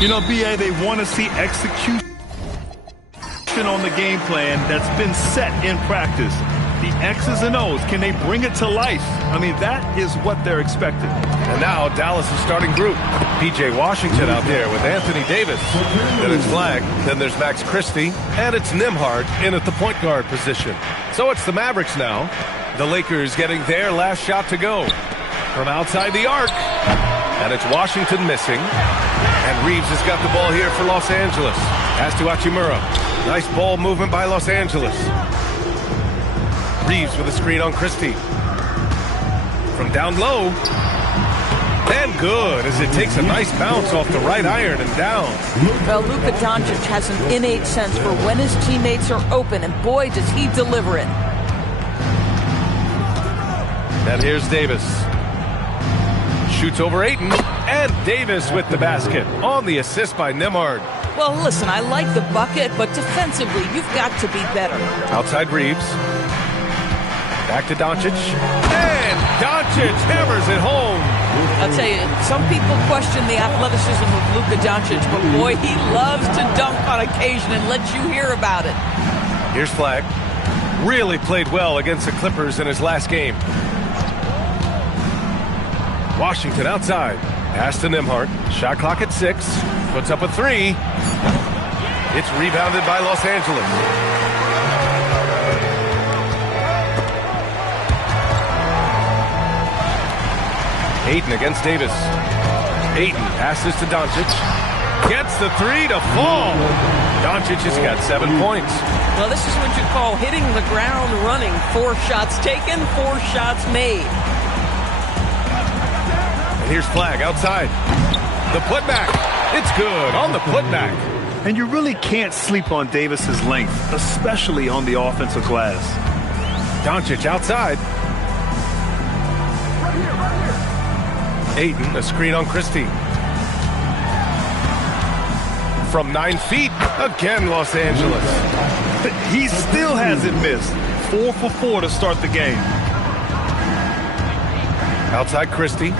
You know, BA, they want to see execution on the game plan that's been set in practice. The X's and O's, can they bring it to life? I mean, that is what they're expecting. And now Dallas' starting group. P.J. Washington out there with Anthony Davis. Then it's Flagg. Then there's Max Christie. And it's Nembhard in at the point guard position. So it's the Mavericks now. The Lakers getting their last shot to go. From outside the arc. And it's Washington missing. And Reeves has got the ball here for Los Angeles. Pass to Hachimura. Nice ball movement by Los Angeles. Reeves with a screen on Christie. From down low. And good as it takes a nice bounce off the right iron and down. Well, Luka Doncic has an innate sense for when his teammates are open, and boy, does he deliver it. And here's Davis. Shoots over Ayton. And Davis with the basket on the assist by Nembhard. Well, listen, I like the bucket, but defensively, you've got to be better. Outside Reeves. Back to Doncic. And Doncic hammers it home. I'll tell you, some people question the athleticism of Luka Doncic, but boy, he loves to dunk on occasion and let you hear about it. Here's Flagg. Really played well against the Clippers in his last game. Washington outside. Pass to Nembhard. Shot clock at 6. Puts up a 3. It's rebounded by Los Angeles. Ayton against Davis. Ayton passes to Doncic. Gets the 3 to fall. Doncic has got 7 points. Well, this is what you call hitting the ground running. 4 shots taken, 4 shots made. And here's Flagg outside. The putback. It's good on the putback. And you really can't sleep on Davis's length, especially on the offensive glass. Doncic outside. Ayton, a screen on Christie. From 9 feet, again Los Angeles. He still hasn't missed. 4 for 4 to start the game. Outside Christie.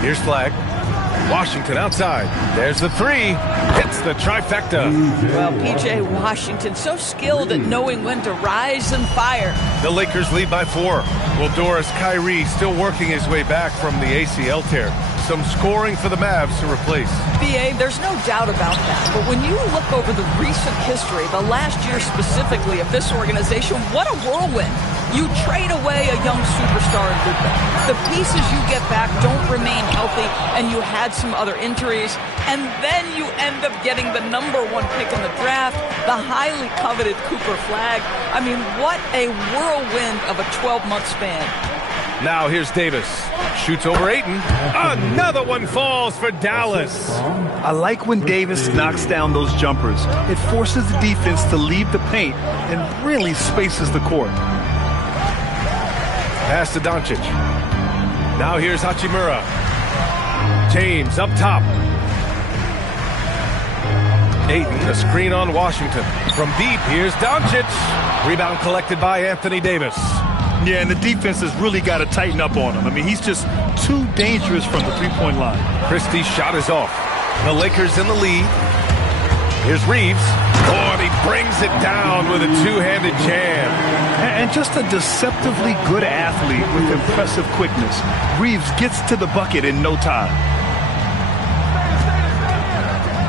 Here's Flagg. Washington outside. There's the 3. Hits the trifecta. Well, P.J. Washington, so skilled at knowing when to rise and fire. The Lakers lead by 4. Well, Doris, Kyrie still working his way back from the ACL tear. Some scoring for the Mavs to replace. B.A., there's no doubt about that. But when you look over the recent history, the last year specifically of this organization, what a whirlwind. You trade away a young superstar in Luka. The pieces you get back don't remain healthy, and you had some other injuries. And then you end up getting the #1 pick in the draft, the highly coveted Cooper Flagg. I mean, what a whirlwind of a 12-month span. Now here's Davis. Shoots over Ayton. Another one falls for Dallas. I like when Davis knocks down those jumpers. It forces the defense to leave the paint and really spaces the court. Pass to Doncic. Now here's Hachimura. James up top. Ayton, a screen on Washington. From deep, here's Doncic. Rebound collected by Anthony Davis. Yeah, and the defense has really got to tighten up on him. I mean, he's just too dangerous from the three-point line. Christie's shot is off. The Lakers in the lead. Here's Reeves. Oh, and he brings it down with a two-handed jam. And just a deceptively good athlete with impressive quickness. Reeves gets to the bucket in no time.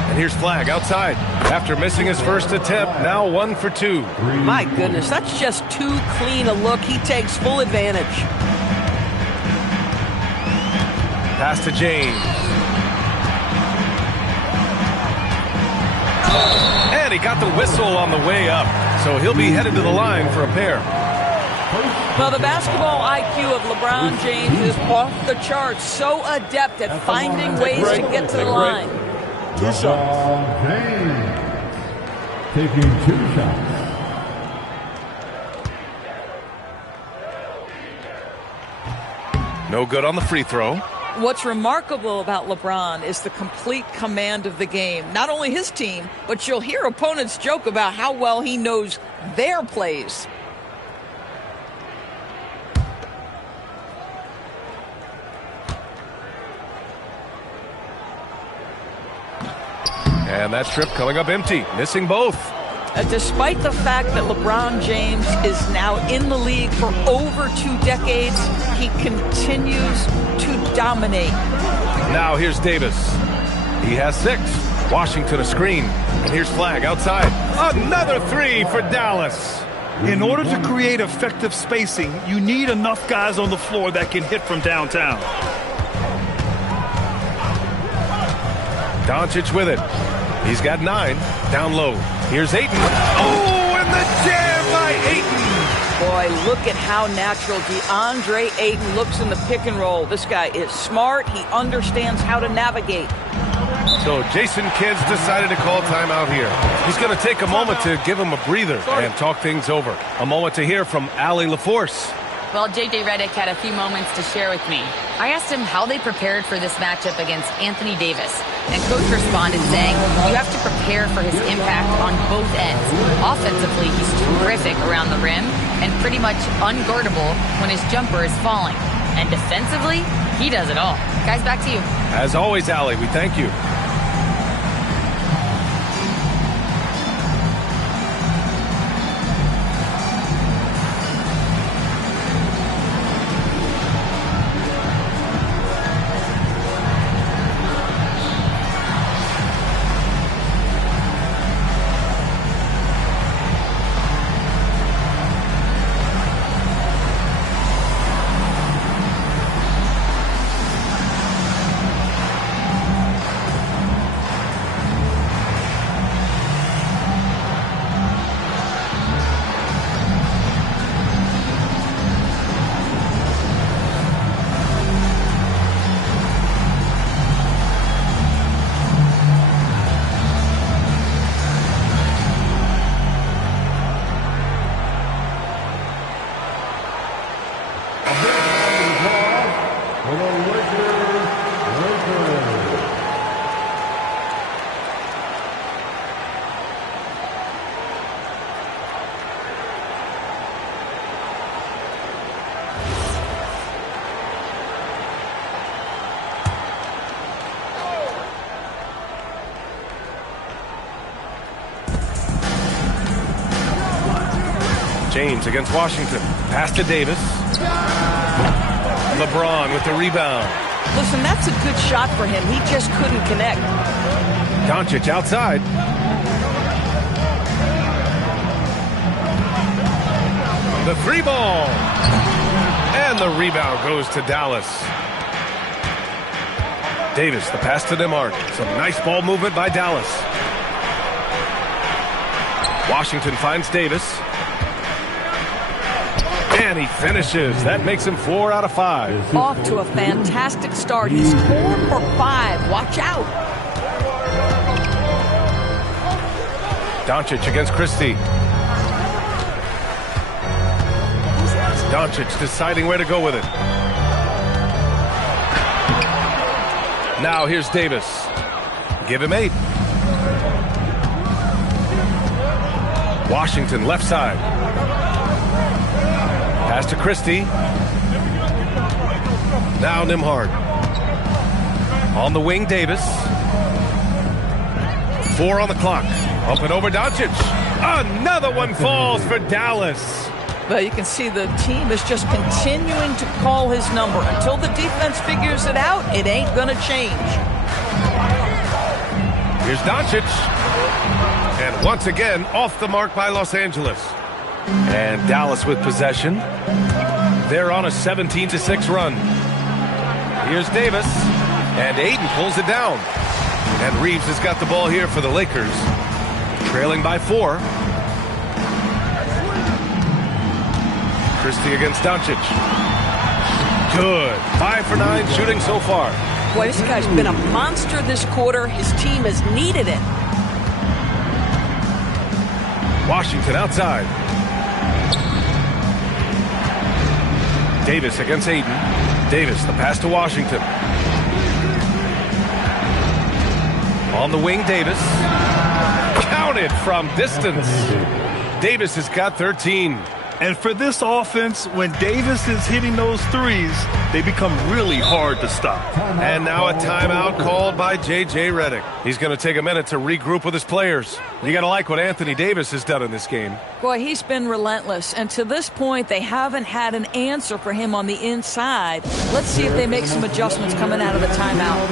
And here's Flagg outside. After missing his first attempt, now 1 for 2. My goodness, that's just too clean a look. He takes full advantage. Pass to James. And he got the whistle on the way up. So he'll be headed to the line for a pair. Well, the basketball IQ of LeBron James is off the charts. So adept at finding ways to get to the line. LeBron James taking 2 shots. No good on the free throw. What's remarkable about LeBron is the complete command of the game. Not only his team, but you'll hear opponents joke about how well he knows their plays. And that strip coming up empty, missing both. Despite the fact that LeBron James is now in the league for over 2 decades, he continues to dominate. Now here's Davis. He has 6. Washington a screen. And here's Flagg outside. Another 3 for Dallas. In order to create effective spacing, you need enough guys on the floor that can hit from downtown. Doncic with it. He's got 9. Down low. Here's Ayton. Oh, and the jam by Ayton. Boy, look at how natural DeAndre Ayton looks in the pick and roll. This guy is smart. He understands how to navigate. So Jason Kidd's decided to call timeout here. He's going to take a moment to give him a breather and talk things over. A moment to hear from Allie LaForce. Well, J.J. Redick had a few moments to share with me. I asked him how they prepared for this matchup against Anthony Davis. And Coach responded saying, you have to prepare for his impact on both ends. Offensively, he's terrific around the rim and pretty much unguardable when his jumper is falling. And defensively, he does it all. Guys, back to you. As always, Allie, we thank you. James against Washington. Pass to Davis. LeBron with the rebound. Listen, that's a good shot for him. He just couldn't connect. Doncic outside. The 3 ball. And the rebound goes to Dallas. Davis, the pass to Nembhard. Some nice ball movement by Dallas. Washington finds Davis. And he finishes. That makes him 4 out of 5. Off to a fantastic start. He's 4 for 5. Watch out. Doncic against Christie. Doncic deciding where to go with it. Now here's Davis. Give him 8. Washington left side. Pass to Christie. Now Nembhard. On the wing, Davis. 4 on the clock. Up and over Doncic. Another one falls for Dallas. Well, you can see the team is just continuing to call his number. Until the defense figures it out, it ain't going to change. Here's Doncic. And once again, off the mark by Los Angeles. And Dallas with possession. They're on a 17-6 run. Here's Davis. And Ayton pulls it down. And Reeves has got the ball here for the Lakers. Trailing by 4. Christie against Doncic. Good. 5 for 9 shooting so far. Boy, this guy's been a monster this quarter. His team has needed it. Washington outside. Davis against Ayton. Davis, the pass to Washington. On the wing, Davis. Counted from distance. Davis has got 13. And for this offense, when Davis is hitting those threes, they become really hard to stop. And now a timeout called by J.J. Redick. He's going to take a minute to regroup with his players. You got to like what Anthony Davis has done in this game. Boy, he's been relentless. And to this point, they haven't had an answer for him on the inside. Let's see if they make some adjustments coming out of the timeout.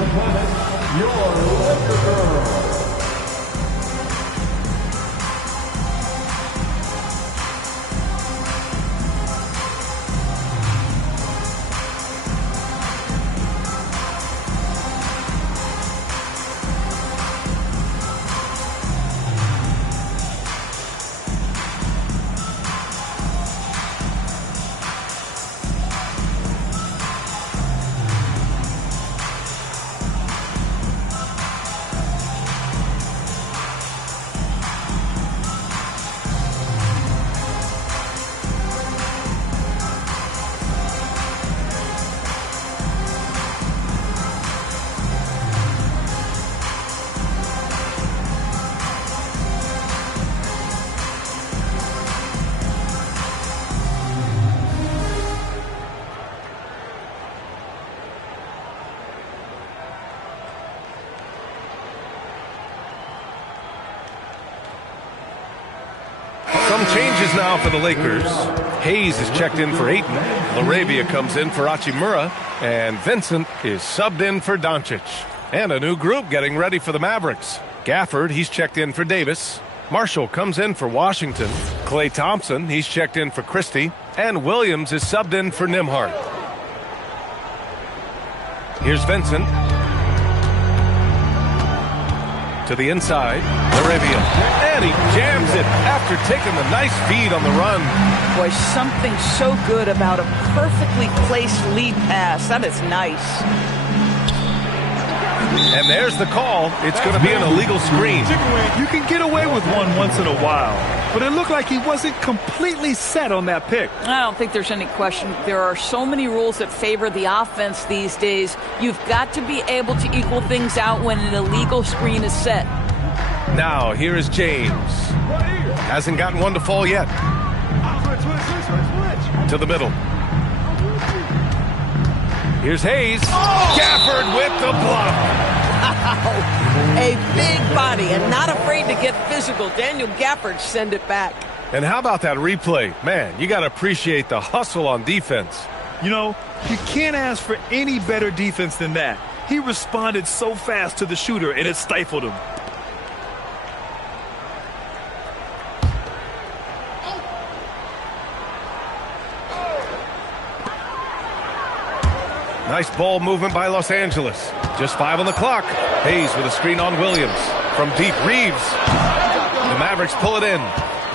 Some changes now for the Lakers. Hayes is checked in for Ayton. LaRavia comes in for Hachimura. And Vincent is subbed in for Doncic. And a new group getting ready for the Mavericks. Gafford, he's checked in for Davis. Marshall comes in for Washington. Klay Thompson, he's checked in for Christie. And Williams is subbed in for Nembhard. Here's Vincent. To the inside, LaRavia, and he jams it after taking the nice feed on the run. Boy, something so good about a perfectly placed lead pass. That is nice. And there's the call. It's going to be an illegal screen. You can get away with one once in a while, but it looked like he wasn't completely set on that pick. I don't think there's any question. There are so many rules that favor the offense these days. You've got to be able to equal things out when an illegal screen is set. Now, here is James. Hasn't gotten one to fall yet. To the middle. Here's Hayes. Gafford with the block. A big body and not afraid to get physical. Daniel Gafford send it back. And how about that replay? Man, you got to appreciate the hustle on defense. You know, you can't ask for any better defense than that. He responded so fast to the shooter, and it stifled him. Nice ball movement by Los Angeles. Just 5 on the clock. Hayes with a screen on Williams. From deep, Reeves. The Mavericks pull it in.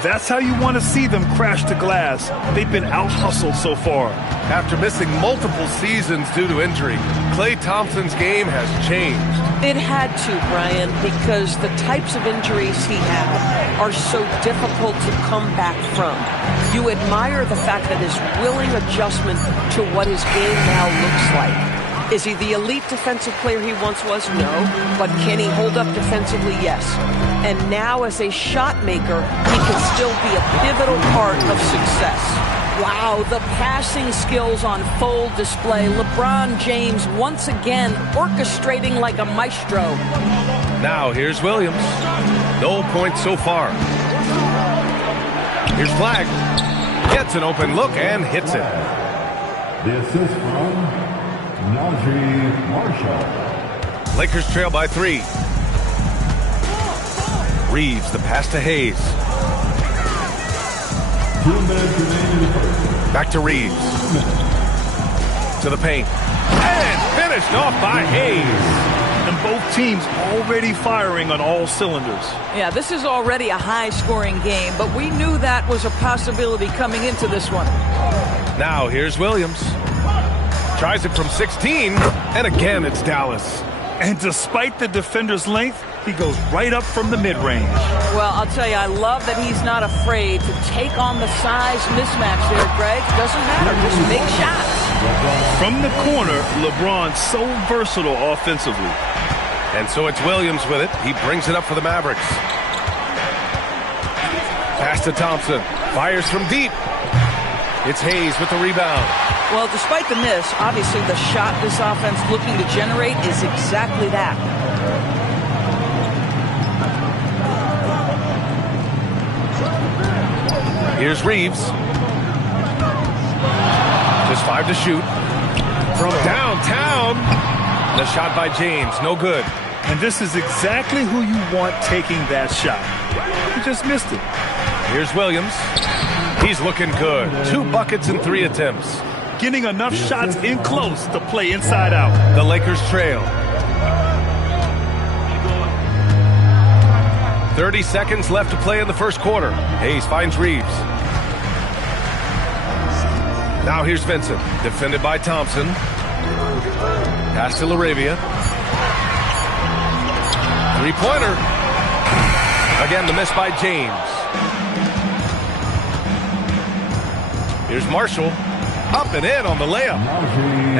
That's how you want to see them crash to glass. They've been out-hustled so far. After missing multiple seasons due to injury, Klay Thompson's game has changed. It had to, Brian, because the types of injuries he had are so difficult to come back from. You admire the fact that his willing adjustment to what his game now looks like. Is he the elite defensive player he once was? No. But can he hold up defensively? Yes. And now as a shot maker, he can still be a pivotal part of success. Wow, the passing skills on full display. LeBron James once again orchestrating like a maestro. Now here's Williams. No points so far. Here's Flagg. Gets an open look and hits it. The assist from Marshall. Lakers trail by 3. Reeves, the pass to Hayes. 2 minutes remaining in the first. Back to Reeves. To the paint. And finished off by Hayes. And both teams already firing on all cylinders. Yeah, this is already a high-scoring game, but we knew that was a possibility coming into this one. Now here's Williams. Tries it from 16, and again it's Dallas. And despite the defender's length, he goes right up from the mid-range. Well, I'll tell you, I love that he's not afraid to take on the size mismatch there, Greg. Doesn't matter, just make shots. From the corner, LeBron's so versatile offensively. And so it's Williams with it. He brings it up for the Mavericks. Pass to Thompson. Fires from deep. It's Hayes with the rebound. Well, despite the miss, obviously the shot this offense looking to generate is exactly that. Here's Reeves. Just 5 to shoot. From downtown. The shot by James, no good. And this is exactly who you want taking that shot. He just missed it. Here's Williams. He's looking good. 2 buckets in 3 attempts. Getting enough shots in close to play inside out. The Lakers trail. 30 seconds left to play in the first quarter. Hayes finds Reeves. Now here's Vincent, defended by Thompson. Pass to LaRavia. Three-pointer. Again, the miss by James. Here's Marshall. Up and in on the layup.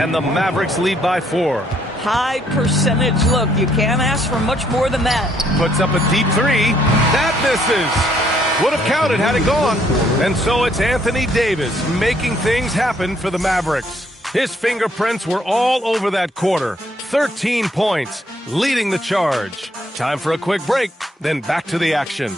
And the Mavericks lead by 4. High percentage look. You can't ask for much more than that. Puts up a deep 3. That misses. Would have counted had it gone. And so it's Anthony Davis making things happen for the Mavericks. His fingerprints were all over that quarter. 13 points, leading the charge. Time for a quick break, then back to the action.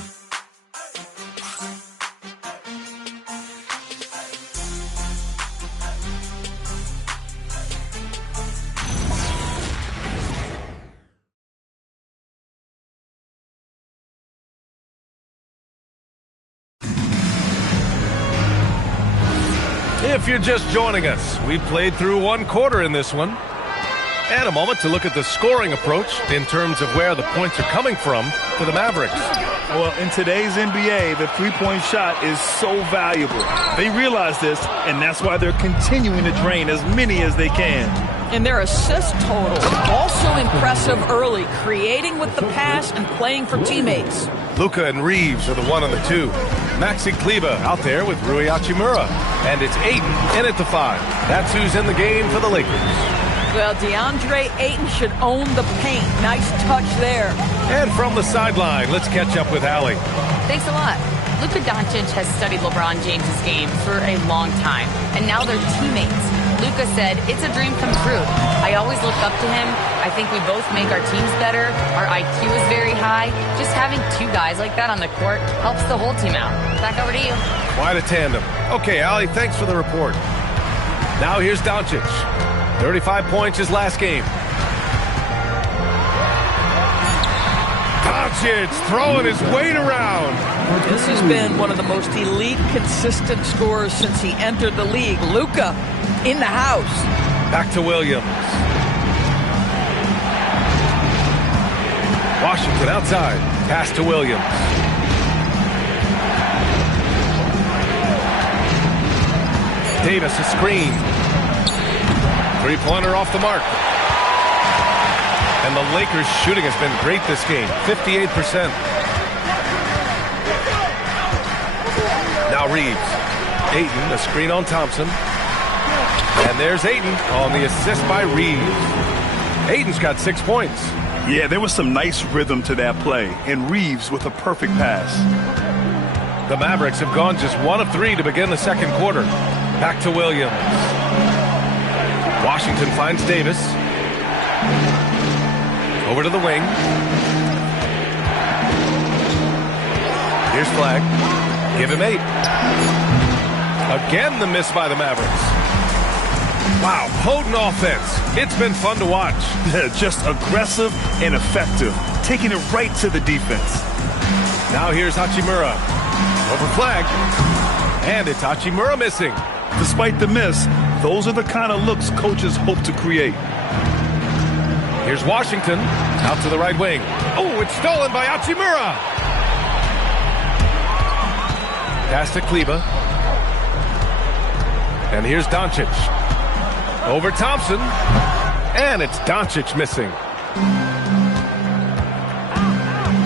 If you're just joining us, we played through 1 quarter in this one. And a moment to look at the scoring approach in terms of where the points are coming from for the Mavericks. Well, in today's NBA, the three-point shot is so valuable. They realize this, and that's why they're continuing to drain as many as they can. And their assist total, also impressive early, creating with the pass and playing for teammates. Luka and Reeves are the 1 and the 2. Maxi Kleber out there with Rui Hachimura. And it's Ayton in at the 5. That's who's in the game for the Lakers. Well, DeAndre Ayton should own the paint. Nice touch there. And from the sideline, let's catch up with Allie. Thanks a lot. Luka Doncic has studied LeBron James' game for a long time, and now they're teammates. Luka said, "It's a dream come true. I always look up to him. I think we both make our teams better. Our IQ is very high. Just having 2 guys like that on the court helps the whole team out." Back over to you. Quite a tandem. Okay, Allie, thanks for the report. Now here's Doncic. 35 points his last game. Doncic throwing his weight around. This has been one of the most elite, consistent scorers since he entered the league. Luka in the house. Back to Williams. Washington outside. Pass to Williams. Davis a screen. Three-pointer off the mark. And the Lakers' shooting has been great this game. 58%. Now Reeves. Ayton, a screen on Thompson. And there's Ayton on the assist by Reeves. Ayton's got 6 points. Yeah, there was some nice rhythm to that play. And Reeves with a perfect pass. The Mavericks have gone just 1 of 3 to begin the second quarter. Back to Williams. Washington finds Davis. Over to the wing. Here's Flagg. Give him 8. Again, the miss by the Mavericks. Wow, potent offense. It's been fun to watch. Just aggressive and effective, taking it right to the defense. Now here's Hachimura. Over Flagg. And it's Hachimura missing. Despite the miss, those are the kind of looks coaches hope to create. Here's Washington. Out to the right wing. Oh, it's stolen by Hachimura. Pass to Kleber. And here's Doncic. Over Thompson. And it's Doncic missing.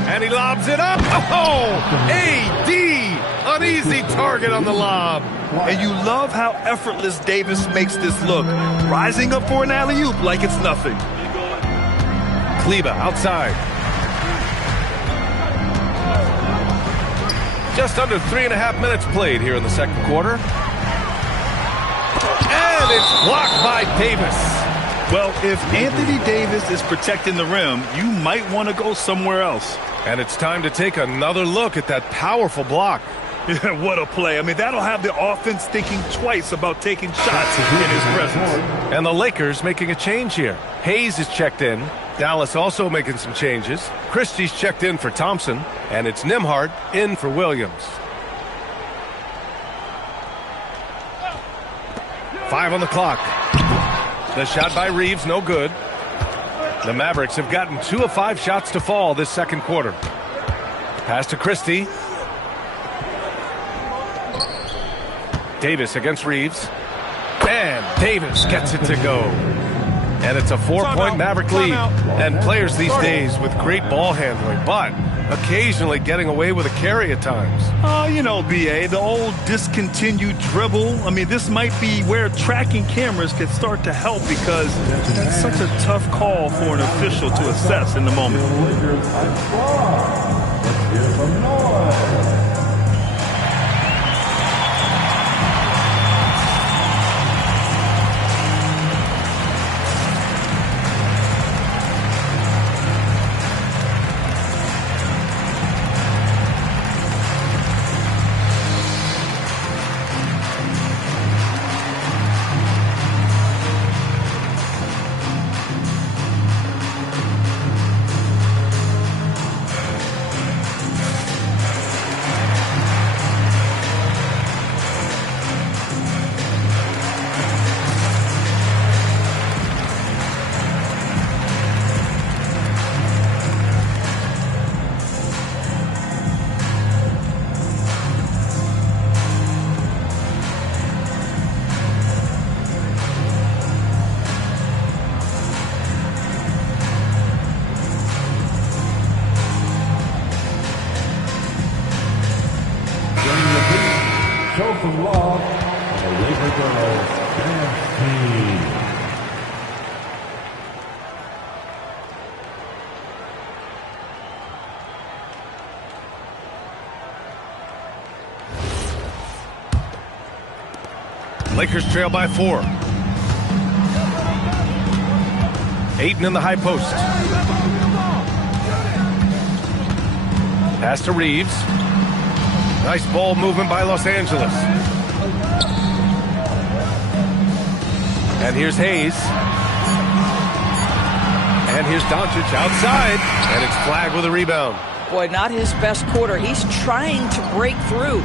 And he lobs it up. Oh, AD. An easy target on the lob. And you love how effortless Davis makes this look. Rising up for an alley-oop like it's nothing. Kleber outside. Just under 3.5 minutes played here in the second quarter. it's blocked by Davis. Well, if Anthony Davis is protecting the rim, you might want to go somewhere else. And it's time to take another look at that powerful block. What a play. I mean, that'll have the offense thinking twice about taking shots in his presence. And the Lakers making a change here. Hayes is checked in. Dallas also making some changes. Christie's checked in for Thompson. And it's Nembhard in for Williams. 5 on the clock. The shot by Reeves, no good. The Mavericks have gotten 2 of 5 shots to fall this second quarter. Pass to Christie. Davis against Reeves. And Davis gets it to go. And it's a 4-point Maverick lead. And players these days with great ball handling, but occasionally getting away with a carry at times. Oh, you know, B.A., the old discontinued dribble. I mean, this might be where tracking cameras can start to help because that's such a tough call for an official to assess in the moment. Show some love for the Laker girls dance team. Lakers trail by 4. Ayton in the high post. Pass to Reeves. Nice ball movement by Los Angeles. And here's Hayes. And here's Doncic outside. And it's flagged with a rebound. Boy, not his best quarter. He's trying to break through.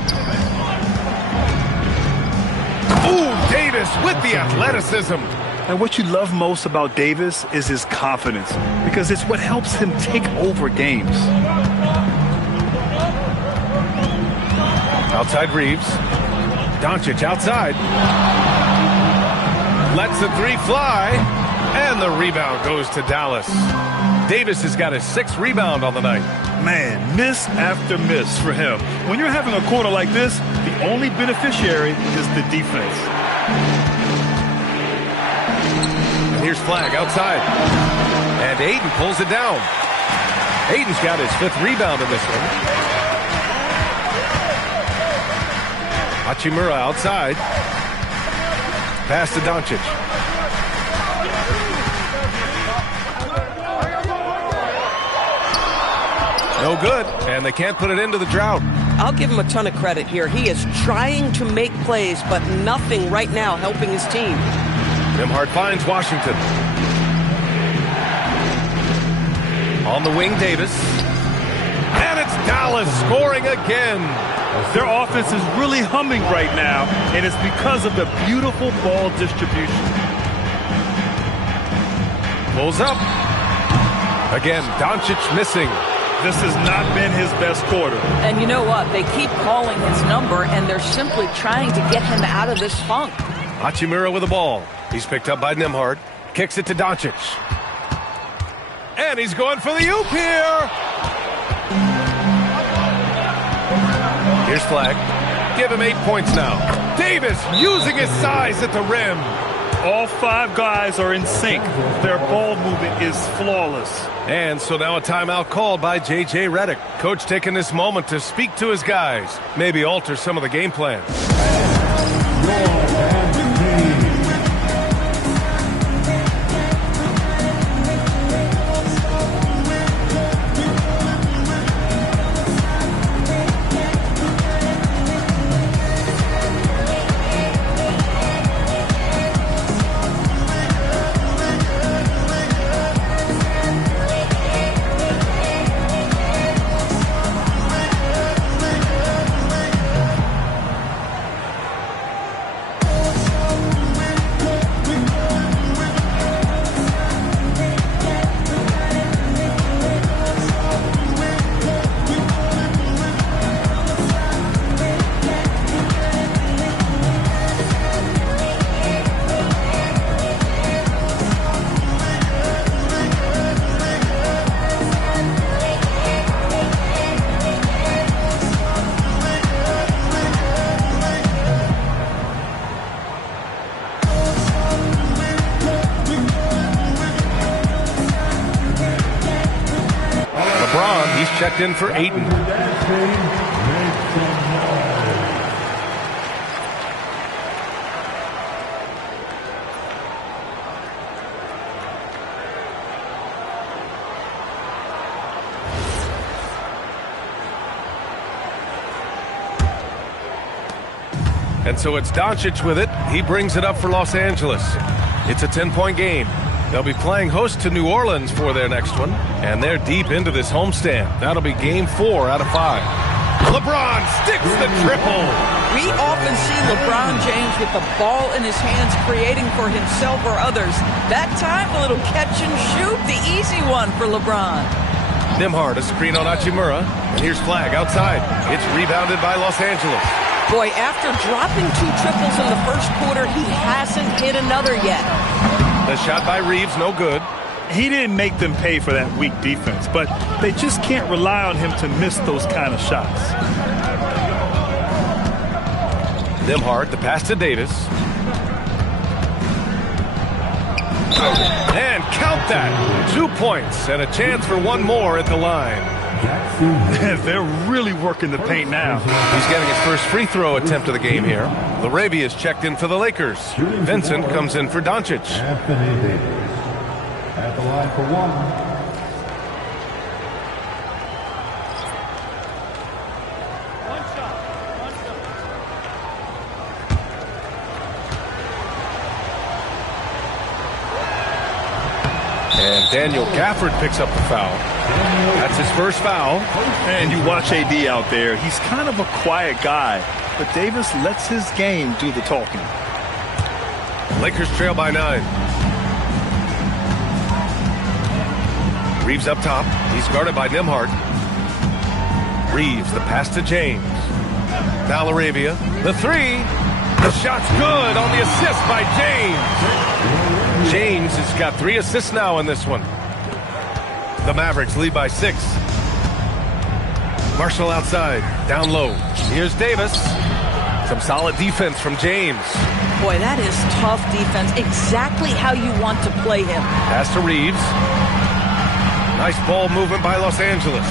Ooh, Davis with the athleticism. And what you love most about Davis is his confidence, because it's what helps him take over games. Outside Reeves. Doncic outside. Lets the 3 fly. And the rebound goes to Dallas. Davis has got his 6th rebound on the night. Man, miss after miss for him. When you're having a quarter like this, the only beneficiary is the defense. And here's Flag outside. And Ayton pulls it down. Ayton's got his 5th rebound in this one. Hachimura outside. Pass to Doncic. No good, and they can't put it into the drought. I'll give him a ton of credit here. He is trying to make plays, but nothing right now helping his team. Nembhard finds Washington. On the wing, Davis. And it's Dallas scoring again. Their offense is really humming right now, and it's because of the beautiful ball distribution. Pulls up. Again, Doncic missing. This has not been his best quarter. And you know what? They keep calling his number, and they're simply trying to get him out of this funk. Hachimura with the ball. He's picked up by Nembhard. Kicks it to Doncic. And he's going for the oop here. Here's Flag. Give him 8 points now. Davis using his size at the rim. All 5 guys are in sync. Their ball movement is flawless. And so now a timeout called by J.J. Redick. Coach taking this moment to speak to his guys. Maybe alter some of the game plan. He's checked in for Ayton. And so it's Doncic with it. He brings it up for Los Angeles. It's a 10-point game. They'll be playing host to New Orleans for their next one, and they're deep into this homestand. That'll be game 4 out of 5. LeBron sticks the triple. We often see LeBron James with the ball in his hands creating for himself or others. That time, a little catch and shoot, the easy one for LeBron. Nembhard, a screen on Hachimura, and here's Flag outside. It's rebounded by Los Angeles. Boy, after dropping 2 triples in the first quarter, he hasn't hit another yet. The shot by Reeves, no good. He didn't make them pay for that weak defense, but they just can't rely on him to miss those kind of shots. Nembhard, the pass to Davis. And count that. 2 points and a chance for one more at the line. They're really working the paint now. He's getting his first free throw attempt of the game here. Laravia is checked in for the Lakers. Vincent comes in for Doncic. Anthony Davis at the line for 1. And Daniel Gafford picks up the foul. That's his first foul. And you watch AD out there. He's kind of a quiet guy, but Davis lets his game do the talking. Lakers trail by 9. Reeves up top. He's guarded by Nembhard. Reeves, the pass to James. Now Laravia. The 3. The shot's good on the assist by James. James has got 3 assists now in this one. The Mavericks lead by 6. Marshall outside, down low. Here's Davis. Some solid defense from James. Boy, that is tough defense. Exactly how you want to play him. Pass to Reeves. Nice ball movement by Los Angeles.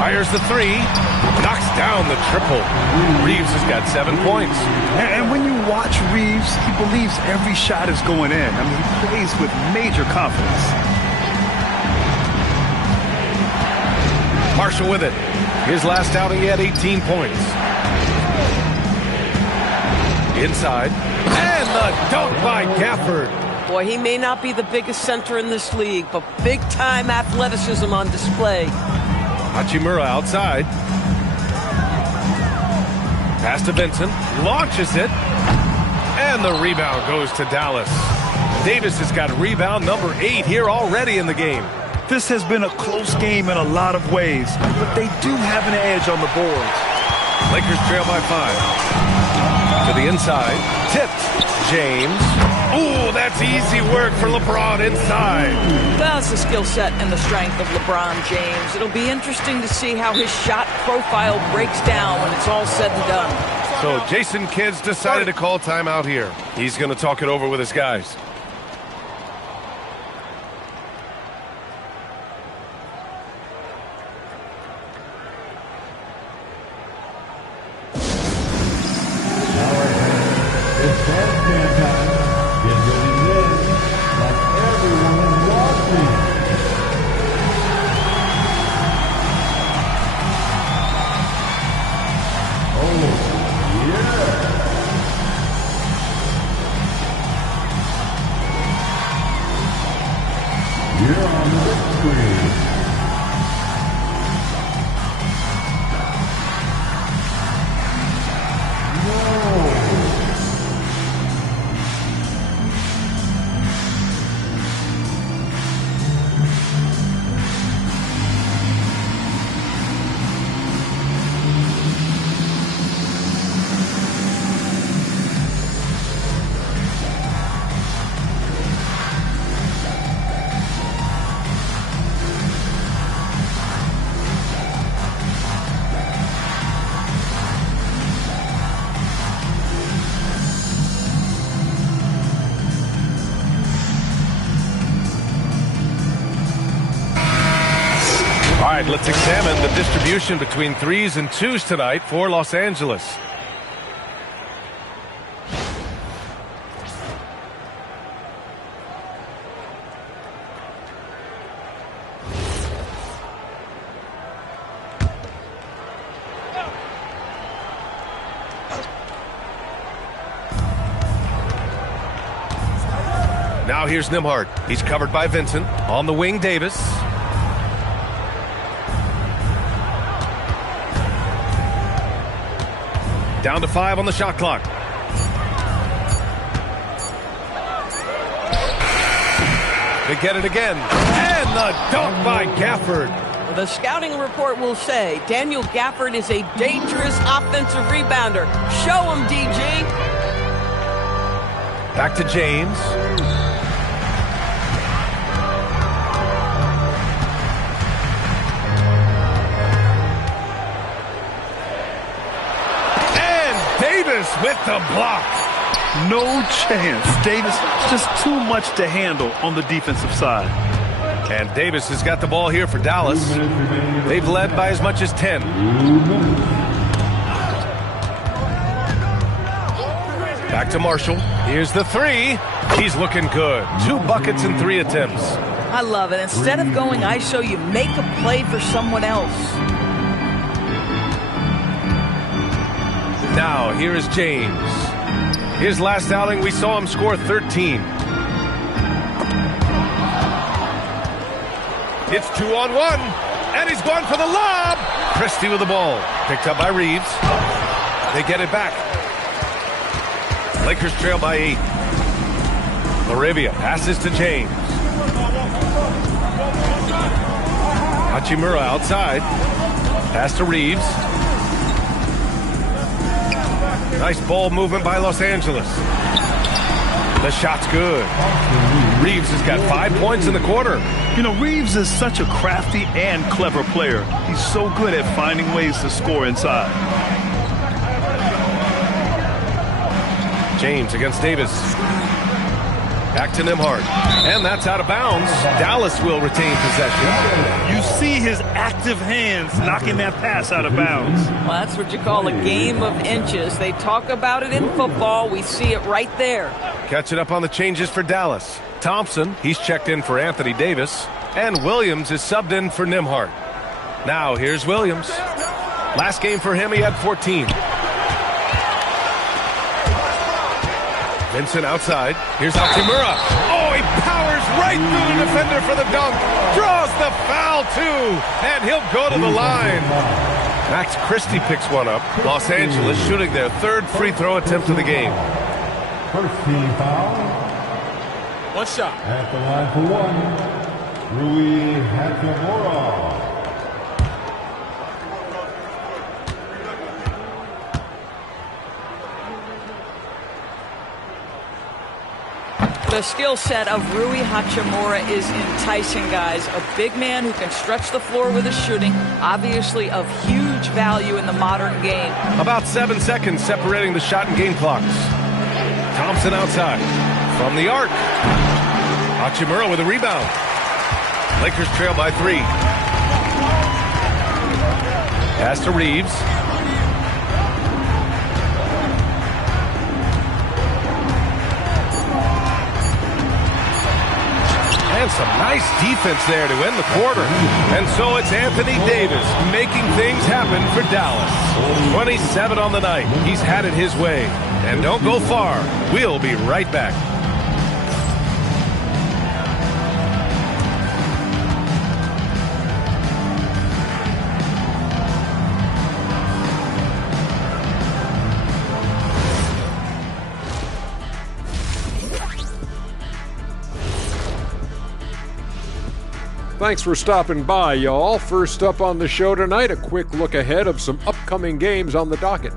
Fires the 3. Knocks down the triple. Reeves has got 7 points. And when you watch Reeves, he believes every shot is going in. I mean, he plays with major confidence. Marshall with it. His last outing, he had 18 points. Inside. And the dunk by Gafford. Boy, he may not be the biggest center in this league, but big-time athleticism on display. Hachimura outside. Pass to Vincent. Launches it. And the rebound goes to Dallas. Davis has got rebound number 8 here already in the game. This has been a close game in a lot of ways, but they do have an edge on the boards. Lakers trail by 5. To the inside. Tipped. James. Ooh, that's easy work for LeBron inside. That's the skill set and the strength of LeBron James. It'll be interesting to see how his shot profile breaks down when it's all said and done. So Jason Kidd's decided to call timeout here. He's going to talk it over with his guys. right, let's examine the distribution between threes and twos tonight for Los Angeles. Now here's Nembhard. He's covered by Vincent. On the wing, Davis. Down to 5 on the shot clock. They get it again. And the dunk by Gafford. The scouting report will say Daniel Gafford is a dangerous offensive rebounder. Show him, DG. Back to James. With the block. No chance. Davis just too much to handle on the defensive side. And Davis has got the ball here for Dallas. They've led by as much as 10. Back to Marshall. Here's the three. He's looking good. 2 buckets in 3 attempts. I love it. Instead of going ISO, you make a play for someone else. Now, here is James. His last outing, we saw him score 13. It's 2-on-1, and he's going for the lob. Christie with the ball. Picked up by Reeves. They get it back. Lakers trail by 8. Laravia passes to James. Hachimura outside. Pass to Reeves. Nice ball movement by Los Angeles. The shot's good. Reeves has got 5 points in the quarter. You know, Reeves is such a crafty and clever player. He's so good at finding ways to score inside. James against Davis. Back to Nembhard. And that's out of bounds. Dallas will retain possession. You see his active hands knocking that pass out of bounds. Well, that's what you call a game of inches. They talk about it in football. We see it right there. Catching up on the changes for Dallas. Thompson, he's checked in for Anthony Davis. And Williams is subbed in for Nembhard. Now here's Williams. Last game for him, he had 14. Vincent outside. Here's Hachimura. Oh, he powers right through the defender for the dunk. Draws the foul, too. And he'll go to the line. Max Christie picks one up. Los Angeles shooting their 3rd free throw attempt of the game. First team foul. One shot. At the line for 1, Rui Hachimura. The skill set of Rui Hachimura is enticing, guys. A big man who can stretch the floor with his shooting, obviously of huge value in the modern game. About 7 seconds separating the shot and game clocks. Thompson outside. From the arc. Hachimura with a rebound. Lakers trail by 3. Pass to Reeves. And some nice defense there to end the quarter. And so it's Anthony Davis making things happen for Dallas. 27 on the night. He's had it his way. And don't go far. We'll be right back. Thanks for stopping by, y'all. First up on the show tonight, a quick look ahead of some upcoming games on the docket.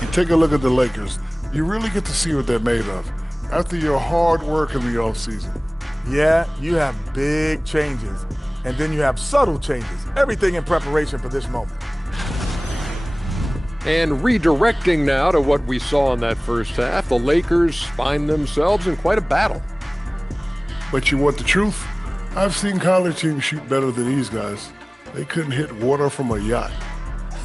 You take a look at the Lakers, you really get to see what they're made of after your hard work in the offseason. Yeah, you have big changes, and then you have subtle changes. Everything in preparation for this moment. And redirecting now to what we saw in that first half, the Lakers find themselves in quite a battle. But you want the truth? I've seen college teams shoot better than these guys. They couldn't hit water from a yacht.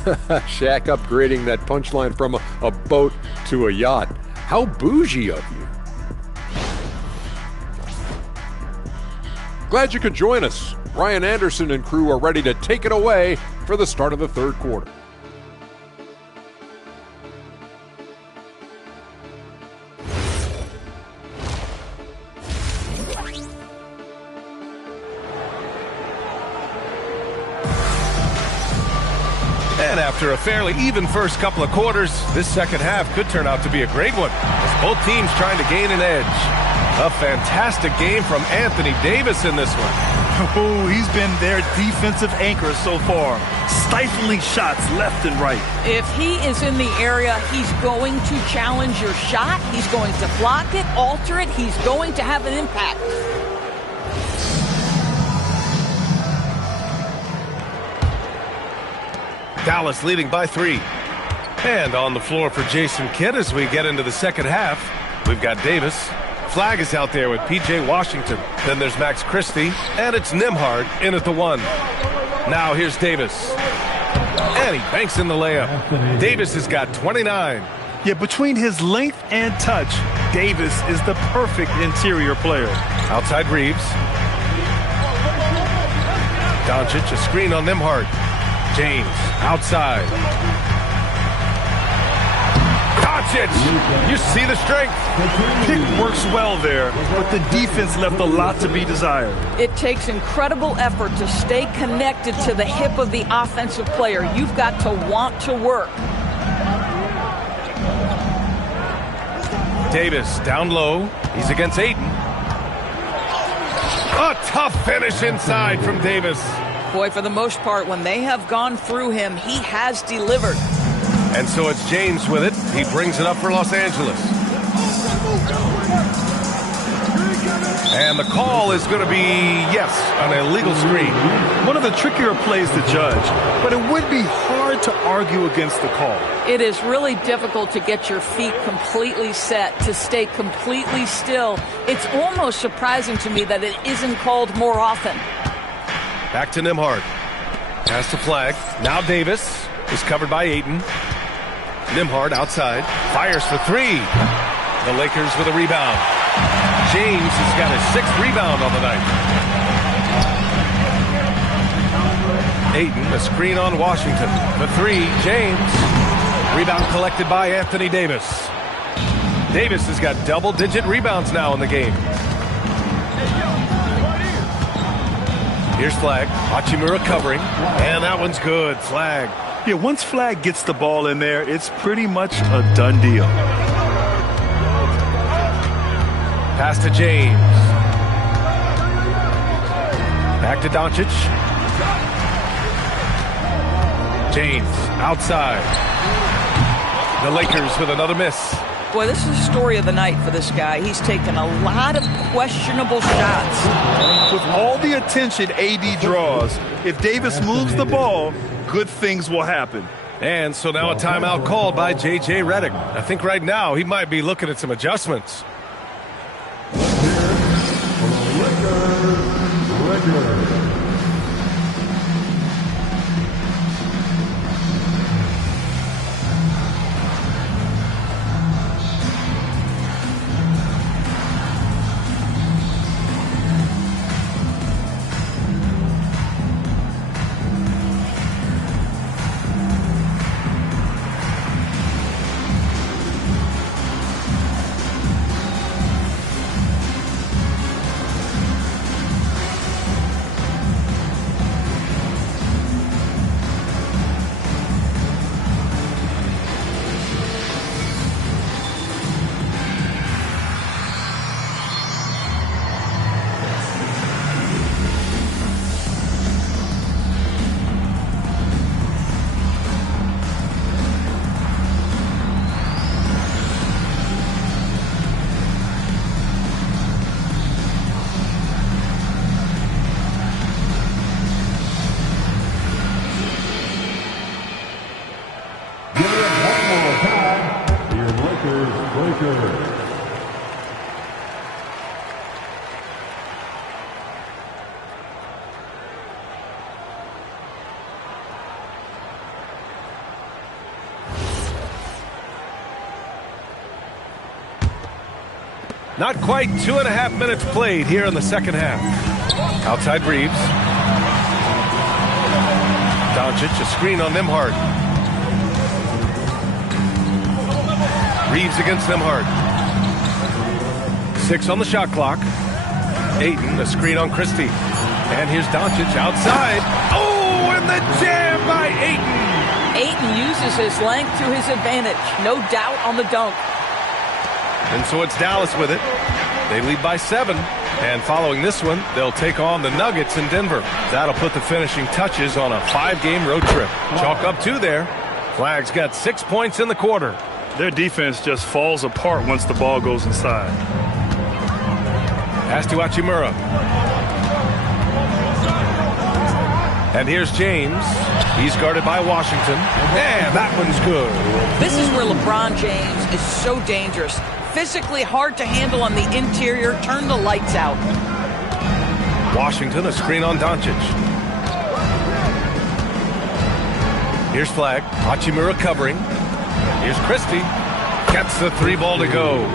Shaq upgrading that punchline from a boat to a yacht. How bougie of you. Glad you could join us. Ryan Anderson and crew are ready to take it away for the start of the third quarter. And after a fairly even first couple of quarters, this second half could turn out to be a great one, as both teams trying to gain an edge. A fantastic game from Anthony Davis in this one. Oh, he's been their defensive anchor so far. Stifling shots left and right. If he is in the area, he's going to challenge your shot. He's going to block it, alter it. He's going to have an impact. Dallas leading by 3. And on the floor for Jason Kidd as we get into the second half, we've got Davis. Flag is out there with P.J. Washington. Then there's Max Christie, and it's Nembhard in at the 1. Now here's Davis. And he banks in the layup. Davis has got 29. Yeah, between his length and touch, Davis is the perfect interior player. Outside Reeves. Doncic, a screen on Nembhard. James, outside. Doncic, you see the strength. Pick works well there, but the defense left a lot to be desired. It takes incredible effort to stay connected to the hip of the offensive player. You've got to want to work. Davis down low. He's against Ayton. A tough finish inside from Davis. Boy, for the most part, when they have gone through him, he has delivered. And so it's James with it. He brings it up for Los Angeles. And the call is going to be, yes, an illegal screen. One of the trickier plays to judge, but it would be hard to argue against the call. It is really difficult to get your feet completely set, to stay completely still. It's almost surprising to me that it isn't called more often. Back to Nembhard. Pass the flag. Now Davis is covered by Ayton. Nembhard outside. Fires for 3. The Lakers with a rebound. James has got his 6th rebound on the night. Ayton, a screen on Washington. The 3, James. Rebound collected by Anthony Davis. Davis has got double-digit rebounds now in the game. Here's Flag. Hachimura covering. And that one's good. Flag. Yeah, once Flag gets the ball in there, it's pretty much a done deal. Pass to James. Back to Doncic. James outside. The Lakers with another miss. Boy, this is the story of the night for this guy. He's taken a lot of questionable shots. With all the attention AD draws, if Davis moves the ball, good things will happen. And so now a timeout called by J.J. Redick. I think right now he might be looking at some adjustments. Not quite 2.5 minutes played here in the second half. Outside Reeves. Doncic, a screen on Nembhard. Reeves against Nembhard. 6 on the shot clock. Ayton, a screen on Christie. And here's Doncic outside. Oh, and the jam by Ayton. Ayton uses his length to his advantage. No doubt on the dunk. And so it's Dallas with it. They lead by 7. And following this one, they'll take on the Nuggets in Denver. That'll put the finishing touches on a 5-game road trip. Chalk up 2 there. Flag's got 6 points in the quarter. Their defense just falls apart once the ball goes inside. Pass to Hachimura. And here's James. He's guarded by Washington. And that one's good. This is where LeBron James is so dangerous. Physically hard to handle on the interior. Turn the lights out. Washington, a screen on Doncic. Here's Flag. Hachimura covering. Here's Christie. Gets the 3 ball to go.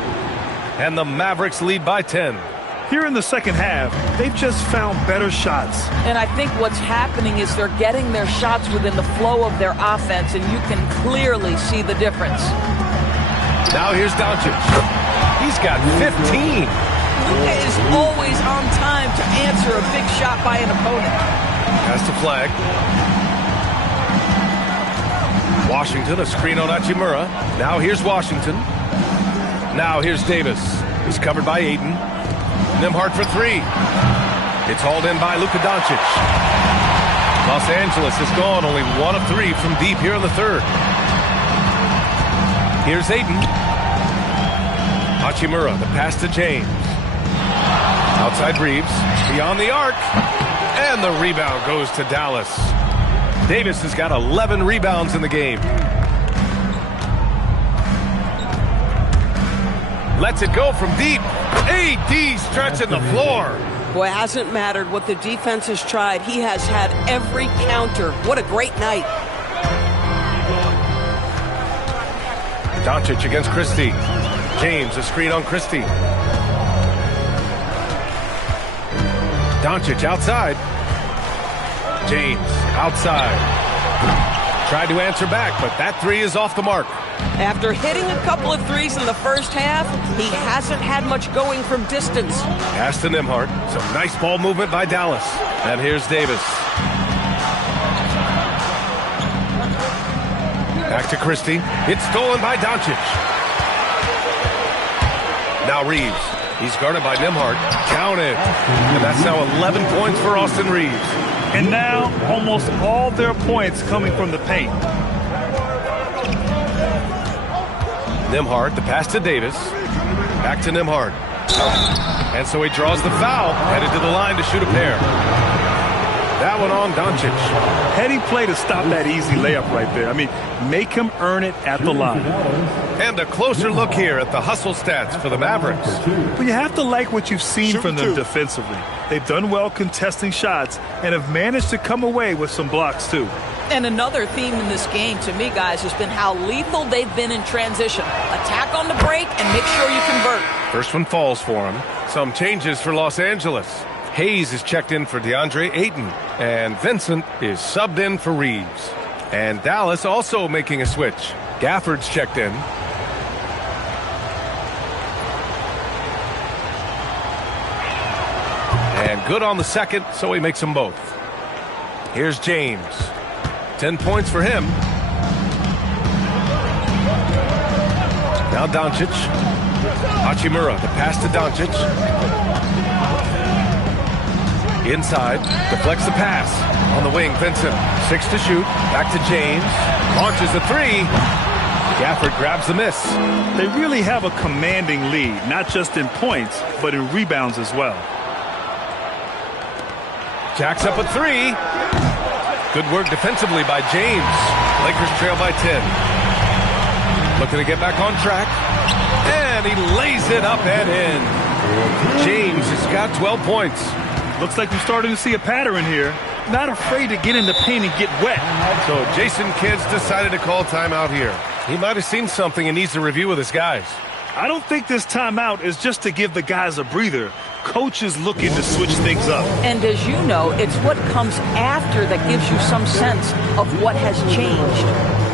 And the Mavericks lead by 10. Here in the second half, they've just found better shots. And I think what's happening is they're getting their shots within the flow of their offense, and you can clearly see the difference. Now here's Doncic. He's got 15. Luka is always on time to answer a big shot by an opponent. Pass to Flag. Washington, a screen on Hachimura. Now here's Washington. Now here's Davis. He's covered by Ayton. Nembhard for 3. It's hauled in by Luka Doncic. Los Angeles has gone only 1 of 3 from deep here in the third. Here's Ayton. Hachimura, the pass to James. Outside Reeves, beyond the arc. And the rebound goes to Dallas. Davis has got 11 rebounds in the game. Lets it go from deep. AD stretching the floor. Boy, it hasn't mattered what the defense has tried. He has had every counter. What a great night. Doncic against Christie. James, a screen on Christie. Doncic outside. James outside. Tried to answer back, but that 3 is off the mark. After hitting a couple of threes in the first half, he hasn't had much going from distance. Pass to Nembhard. Some nice ball movement by Dallas. And here's Davis. Back to Christie. It's stolen by Doncic. Now Reeves. He's guarded by Nembhard. Counted. And that's now 11 points for Austin Reeves. And now almost all their points coming from the paint. Nembhard, the pass to Davis. Back to Nembhard. And so he draws the foul. Headed to the line to shoot a pair. That one on Doncic. Heading play to stop that easy layup right there. I mean, make him earn it at the line. And a closer look here at the hustle stats for the Mavericks. But you have to like what you've seen from them defensively. They've done well contesting shots and have managed to come away with some blocks too. And another theme in this game to me, guys, has been how lethal they've been in transition. Attack on the break and make sure you convert. First one falls for him. Some changes for Los Angeles. Hayes is checked in for DeAndre Ayton. And Vincent is subbed in for Reeves. And Dallas also making a switch. Gafford's checked in. And good on the second, so he makes them both. Here's James. 10 points for him. Now Doncic. Hachimura, the pass to Doncic. Inside, deflects the pass. On the wing, Vincent. 6 to shoot. Back to James. Launches a 3. Gafford grabs the miss. They really have a commanding lead, not just in points, but in rebounds as well. Jacks up a 3. Good work defensively by James. Lakers trail by 10. Looking to get back on track. And he lays it up and in. James has got 12 points. Looks like we're starting to see a pattern here. Not afraid to get in the paint and get wet. So Jason Kidd's decided to call timeout here. He might have seen something and needs to review with his guys. I don't think this timeout is just to give the guys a breather. Coach is looking to switch things up. And as you know, it's what comes after that gives you some sense of what has changed.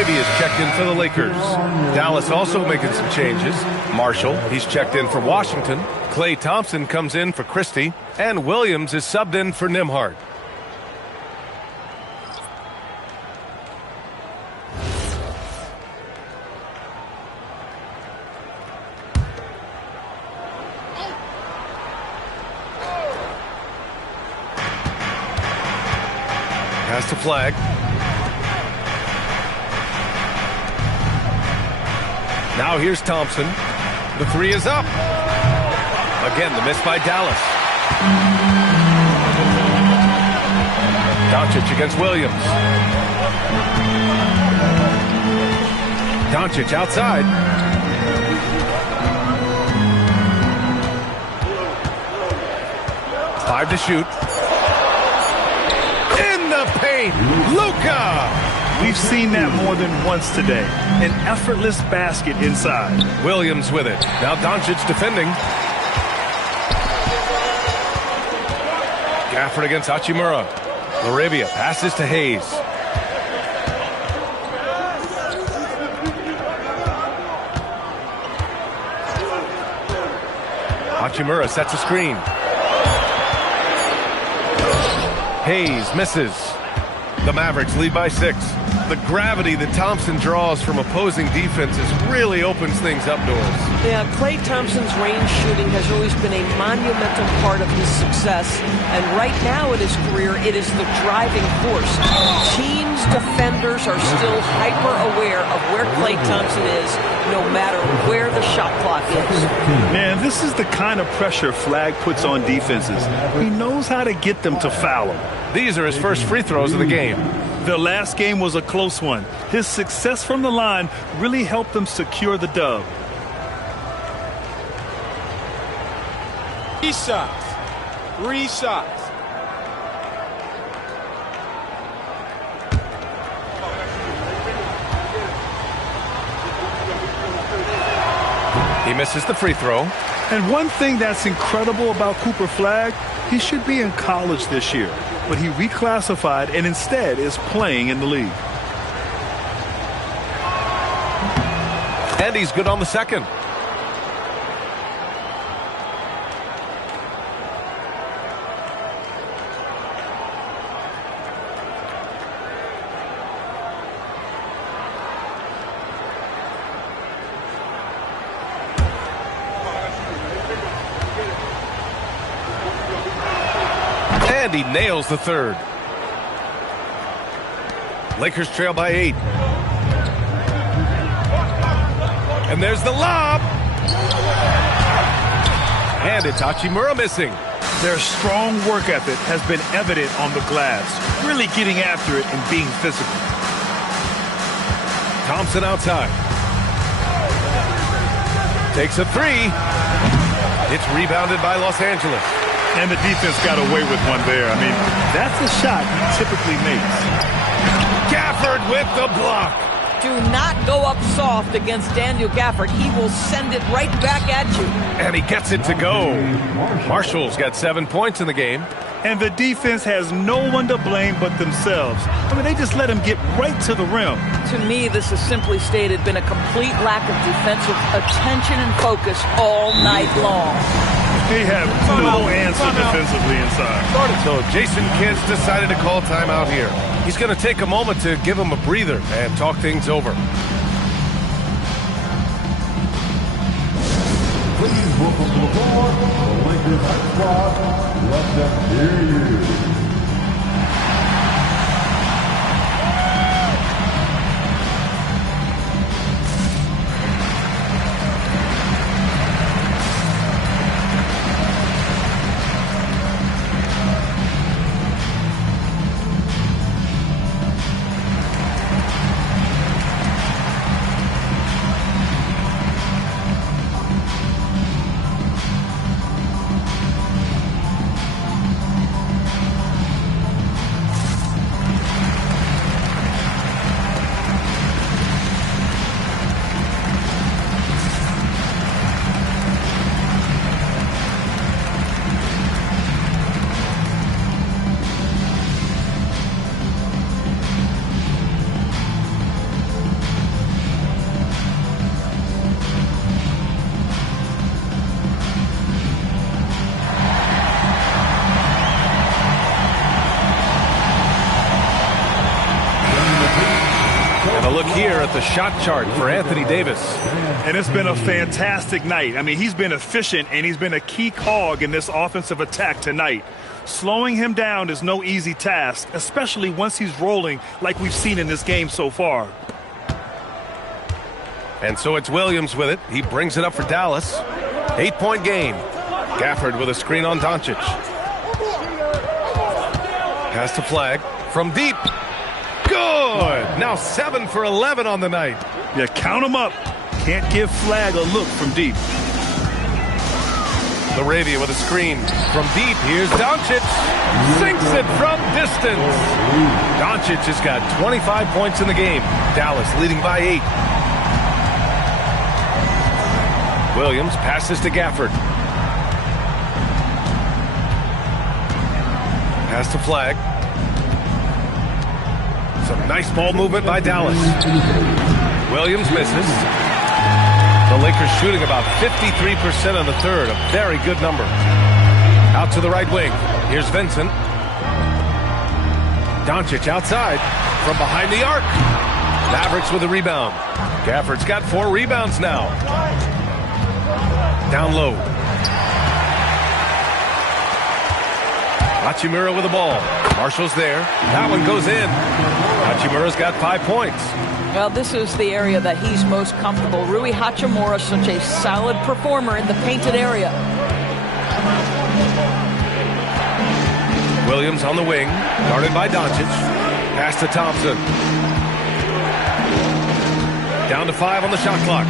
Is checked in for the Lakers. Dallas also making some changes. Marshall, he's checked in for Washington. Klay Thompson comes in for Christie. And Williams is subbed in for Nembhard. Pass to Flag. Now here's Thompson. The three is up. Again, the miss by Dallas. Doncic against Williams. Doncic outside. Five to shoot. In the paint, Luka! We've seen that more than once today. An effortless basket inside. Williams with it. Now Doncic defending. Gafford against Hachimura. Larabia passes to Hayes. Hachimura sets a screen. Hayes misses. The Mavericks lead by 6. The gravity that Thompson draws from opposing defenses really opens things up doors. Yeah, Klay Thompson's range shooting has always been a monumental part of his success. And right now in his career, it is the driving force. Teams' defenders are still hyper-aware of where Klay Thompson is, no matter where the shot clock is. Man, this is the kind of pressure Flag puts on defenses. He knows how to get them to foul him. These are his first free throws of the game. The last game was a close one. His success from the line really helped them secure the dub. 3 shots. 3 shots. He misses the free throw. And one thing that's incredible about Cooper Flag, he should be in college this year, but he reclassified and instead is playing in the league. And he's good on the second. And he nails the third. Lakers trail by 8. And there's the lob. And it's Hachimura missing. Their strong work ethic has been evident on the glass, really getting after it and being physical. Thompson outside. Takes a three. It's rebounded by Los Angeles. And the defense got away with one there. I mean, that's a shot he typically makes. Gafford with the block. Do not go up soft against Daniel Gafford. He will send it right back at you. And he gets it to go. Marshall's got 7 points in the game. And the defense has no one to blame but themselves. I mean, they just let him get right to the rim. To me, this has simply stated been a complete lack of defensive attention and focus all night long. They have no answer defensively inside. So Jason Kidd's decided to call timeout here. He's going to take a moment to give him a breather and talk things over. Please welcome to the floor, the Lakers high squad. Let them hear you. The shot chart for Anthony Davis. And it's been a fantastic night. I mean, he's been efficient, and he's been a key cog in this offensive attack tonight. Slowing him down is no easy task, especially once he's rolling like we've seen in this game so far. And so it's Williams with it. He brings it up for Dallas. 8-point game. Gafford with a screen on Doncic. Pass to Flag from deep. Good. Now 7 for 11 on the night. Yeah, count him up. Can't give Flag a look from deep. LaRavia with a screen from deep. Here's Doncic. Sinks it from distance. Doncic has got 25 points in the game. Dallas leading by 8. Williams passes to Gafford. Pass to Flag. Some nice ball movement by Dallas. Williams misses. The Lakers shooting about 53% in the third. A very good number. Out to the right wing. Here's Vincent. Doncic outside from behind the arc. Mavericks with a rebound. Gafford's got 4 rebounds now. Down low. Hachimura with the ball. Marshall's there. That one goes in. Hachimura's got 5 points. Well, this is the area that he's most comfortable. Rui Hachimura, such a solid performer in the painted area. Williams on the wing, guarded by Doncic. Pass to Thompson. Down to 5 on the shot clock.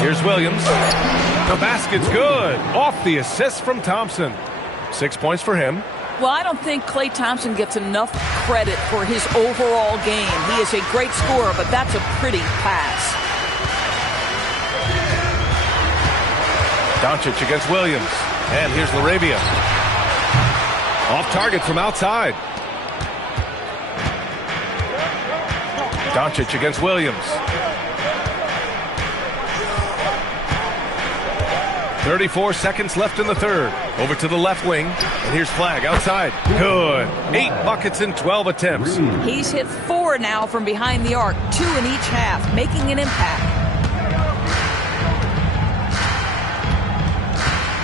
Here's Williams. The basket's good. Off the assist from Thompson. 6 points for him. Well, I don't think Klay Thompson gets enough credit for his overall game. He is a great scorer, but that's a pretty pass. Doncic against Williams. And here's LaRavia. Off target from outside. Doncic against Williams. 34 seconds left in the third. Over to the left wing. And here's Flag outside. Good. 8 buckets in 12 attempts. He's hit 4 now from behind the arc. 2 in each half, making an impact.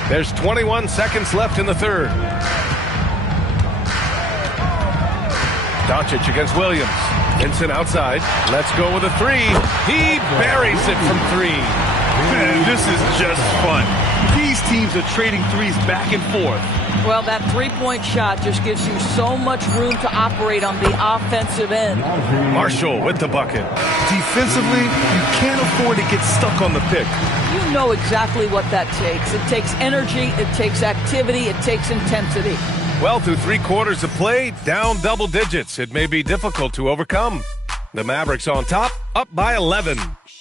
There's 21 seconds left in the third. Doncic against Williams. Vincent outside. Let's go with a 3. He buries it from 3. Man, this is just fun. These teams are trading threes back and forth. Well, that three-point shot just gives you so much room to operate on the offensive end. Marshall with the bucket. Defensively, you can't afford to get stuck on the pick. You know exactly what that takes. It takes energy, it takes activity, it takes intensity. Well, through 3 quarters of play, down double digits. It may be difficult to overcome. The Mavericks on top, up by 11.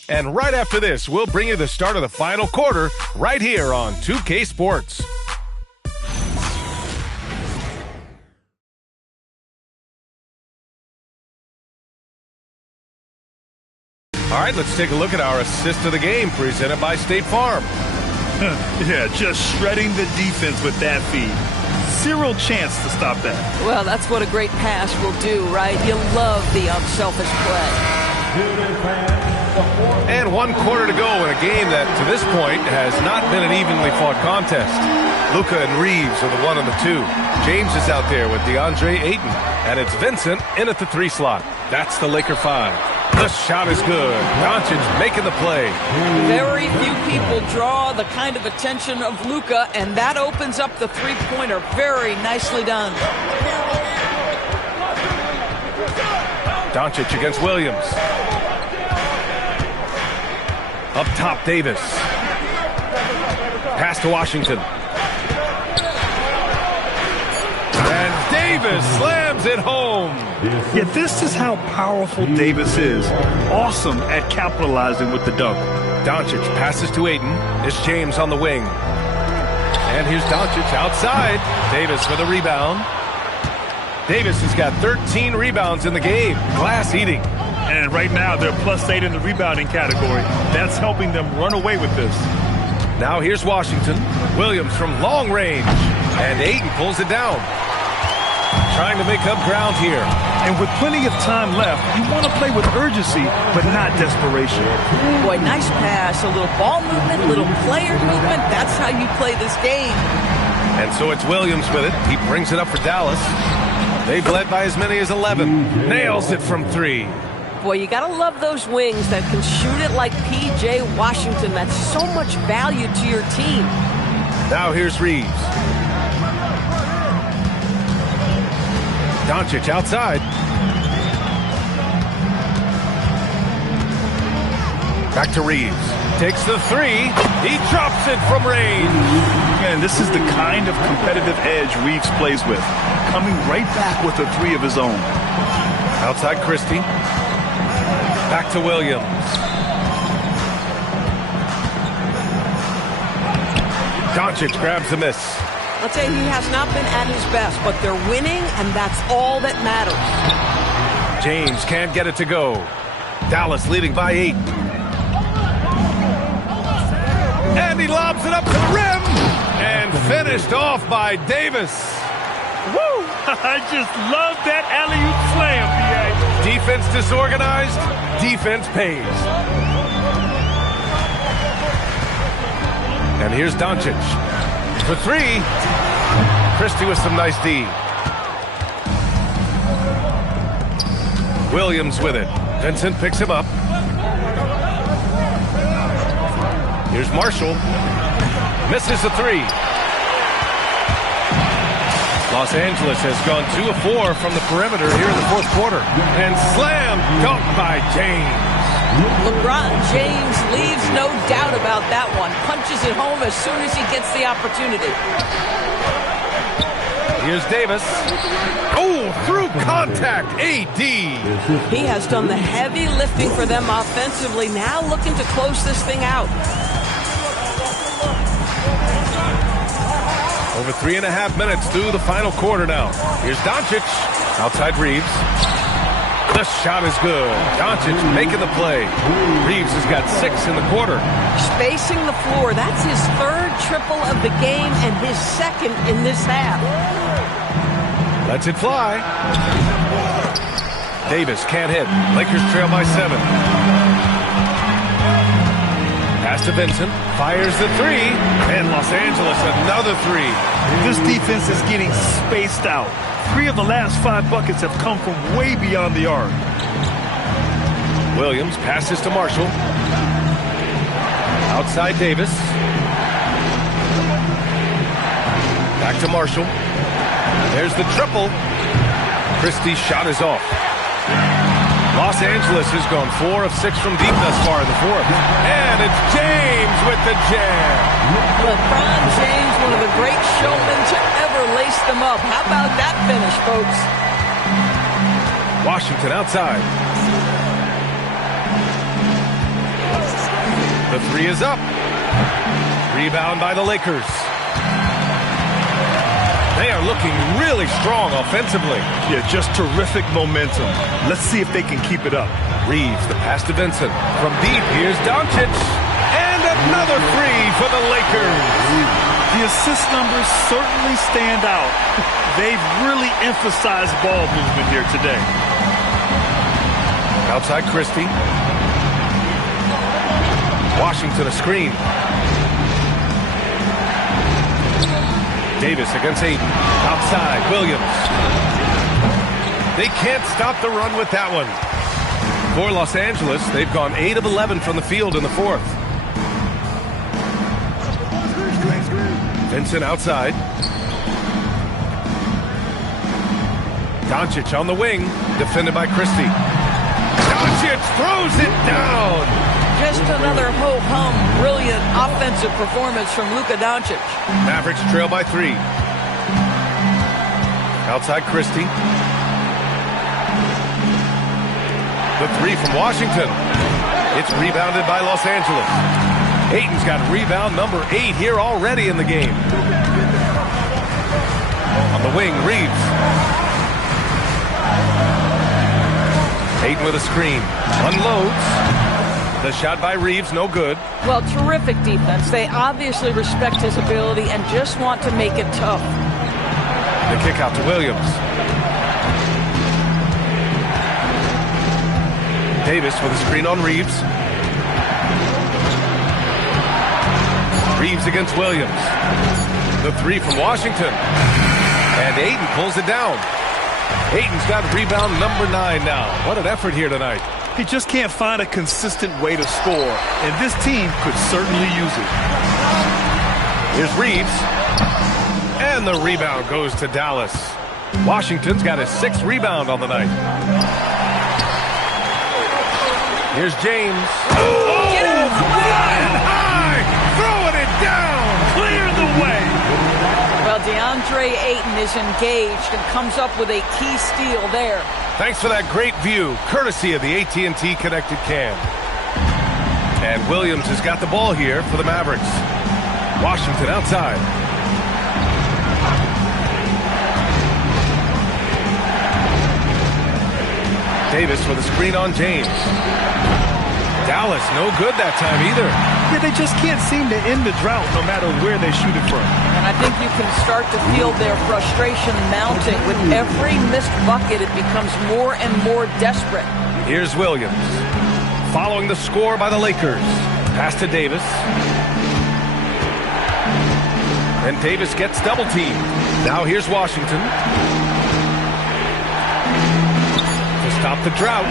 And right after this, we'll bring you the start of the final quarter right here on 2K Sports. All right, let's take a look at our assist of the game presented by State Farm. Yeah, just shredding the defense with that feed. Zero chance to stop that. Well, that's what a great pass will do, right? You love the unselfish play. And 1 quarter to go in a game that, to this point, has not been an evenly fought contest. Luka and Reeves are the 1 and the 2. James is out there with DeAndre Ayton. And it's Vincent in at the 3 slot. That's the Laker 5. The shot is good. Doncic making the play. Very few people draw the kind of attention of Luka, and that opens up the three-pointer. Very nicely done. Doncic against Williams. Up top, Davis. Pass to Washington. And Davis slams it home. Yeah, this is how powerful Davis is. Awesome at capitalizing with the dunk. Doncic passes to Ayton. It's James on the wing. And here's Doncic outside. Davis for the rebound. Davis has got 13 rebounds in the game. Glass eating. And right now, they're +8 in the rebounding category. That's helping them run away with this. Now here's Washington. Williams from long range. And Ayton pulls it down. Trying to make up ground here. And with plenty of time left, you want to play with urgency, but not desperation. Boy, nice pass. A little ball movement, a little player movement. That's how you play this game. And so it's Williams with it. He brings it up for Dallas. They've led by as many as 11. Nails it from 3. Boy, you got to love those wings that can shoot it like P.J. Washington. That's so much value to your team. Now here's Reeves. Doncic outside. Back to Reeves. Takes the 3. He drops it from range. Man, this is the kind of competitive edge Reeves plays with. Coming right back with a 3 of his own. Outside Christie. Back to Williams. Doncic grabs the miss. I'll tell you, he has not been at his best, but they're winning, and that's all that matters. James can't get it to go. Dallas leading by 8. And he lobs it up to the rim. And finished off by Davis. Woo! I just love that alley-oop slam, B.A. Defense disorganized, defense pays. And here's Doncic. For 3. Christie with some nice D. Williams with it. Vincent picks him up. Here's Marshall. Misses the 3. Los Angeles has gone 2 of 4 from the perimeter here in the 4th quarter. And slam dunk by James. LeBron James leaves no doubt about that one. Punches it home as soon as he gets the opportunity. Here's Davis. Oh, through contact, AD. He has done the heavy lifting for them offensively. Now looking to close this thing out. Over 3.5 minutes through the final quarter now. Here's Doncic. Outside Reeves. The shot is good. Doncic making the play. Reeves has got 6 in the quarter. Spacing the floor. That's his 3rd triple of the game and his 2nd in this half. Lets it fly. Davis can't hit. Lakers trail by 7. Pass to Vincent. Fires the 3. And Los Angeles another 3. This defense is getting spaced out. 3 of the last 5 buckets have come from way beyond the arc. Williams passes to Marshall. Outside Davis. Back to Marshall. There's the triple. Christie's shot is off. Los Angeles has gone 4 of 6 from deep thus far in the 4th. And it's James with the jam. LeBron James, one of the great showmen to ever lace them up. How about that finish, folks? Washington outside. The three is up. Rebound by the Lakers. They are looking really strong offensively. Yeah, just terrific momentum. Let's see if they can keep it up. Reeves, the pass to Vincent. From deep, here's Doncic. And another three for the Lakers. The assist numbers certainly stand out. They've really emphasized ball movement here today. Outside Christie. Washington a screen. Davis against Ayton. Outside, Williams. They can't stop the run with that one. For Los Angeles, they've gone 8 of 11 from the field in the fourth. Vincent outside. Doncic on the wing, defended by Christie. Doncic throws it down. Just another ho-hum, brilliant offensive performance from Luka Doncic. Mavericks trail by 3. Outside Christie. The three from Washington. It's rebounded by Los Angeles. Ayton's got rebound number 8 here already in the game. On the wing, Reeves. Ayton with a screen. Unloads. The shot by Reeves, no good. Well, terrific defense. They obviously respect his ability and just want to make it tough. The kick out to Williams. Davis with a screen on Reeves. Reeves against Williams. The three from Washington. And Ayton pulls it down. Ayton's got rebound number 9 now. What an effort here tonight. He just can't find a consistent way to score, and this team could certainly use it. Here's Reeves. And the rebound goes to Dallas. Washington's got his 6th rebound on the night. Here's James. Oh! Get out of the way! Flying high! Throwing it down! Clear the way! Well, DeAndre Ayton is engaged and comes up with a key steal there. Thanks for that great view, courtesy of the AT&T Connected Cam. And Williams has got the ball here for the Mavericks. Washington outside. Davis with a screen on James. Dallas, no good that time either. Yeah, they just can't seem to end the drought no matter where they shoot it from. And I think you can start to feel their frustration mounting. With every missed bucket, it becomes more and more desperate. Here's Williams. Following the score by the Lakers. Pass to Davis. And Davis gets double teamed. Now here's Washington. To stop the drought.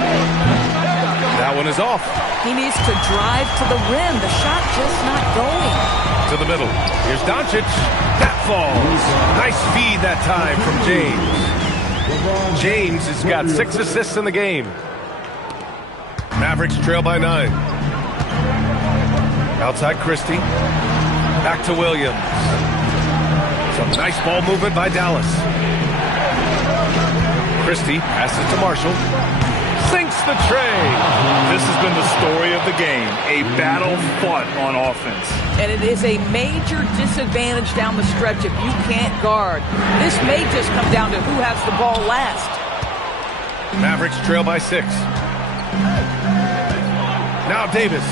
That one is off. He needs to drive to the rim. The shot just not going. To the middle. Here's Doncic. That falls. Nice feed that time from James. James has got 6 assists in the game. Mavericks trail by 9. Outside Christie. Back to Williams. Some nice ball movement by Dallas. Christie passes to Marshall. Sinks the tray. This has been the story of the game. A battle fought on offense. And it is a major disadvantage down the stretch if you can't guard. This may just come down to who has the ball last. Mavericks trail by 6. Now Davis.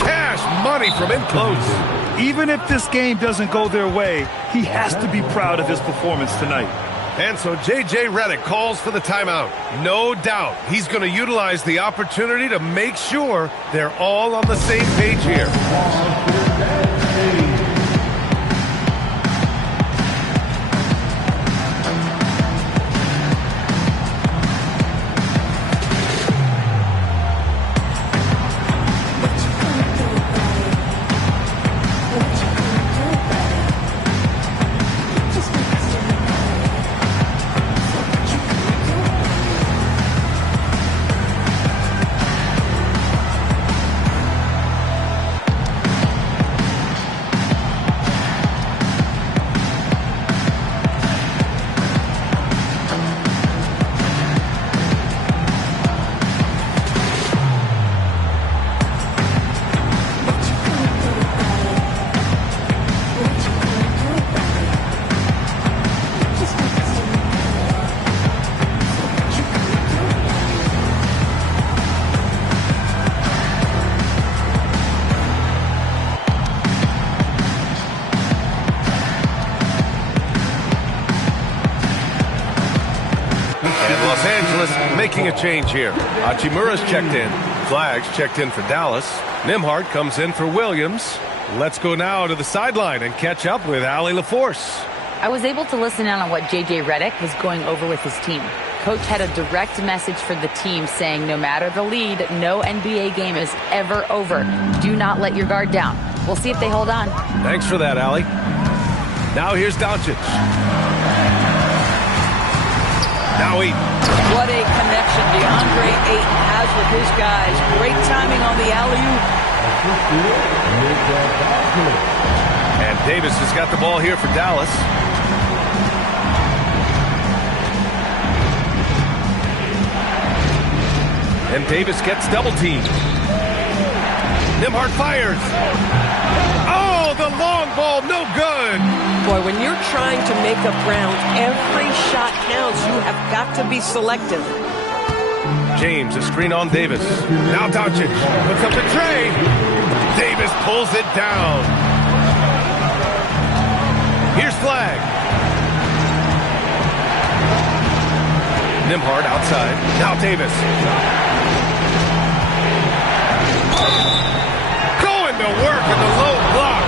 Cash money from in close. Even if this game doesn't go their way, he has to be proud of his performance tonight. And so J.J. Redick calls for the timeout. No doubt he's going to utilize the opportunity to make sure they're all on the same page here. specialist making a change here. Hachimura's checked in. Flags checked in for Dallas. Nimhart comes in for Williams. Let's go now to the sideline and catch up with Allie LaForce. I was able to listen in on what J.J. Redick was going over with his team. Coach had a direct message for the team saying no matter the lead, no NBA game is ever over. Do not let your guard down. We'll see if they hold on. Thanks for that, Allie. Now here's Doncic. Now Ayton. What a connection DeAndre Ayton has with his guys. Great timing on the alley-oop. And Davis has got the ball here for Dallas. And Davis gets double teamed. Nimhart fires. Oh, the long ball, no good. Boy, when you're trying to make up ground, every shot counts. You have got to be selective. James, a screen on Davis. Now Doncic puts up the tray. Davis pulls it down. Here's Flag. Nimhart outside. Now Davis. Going to work in the low block.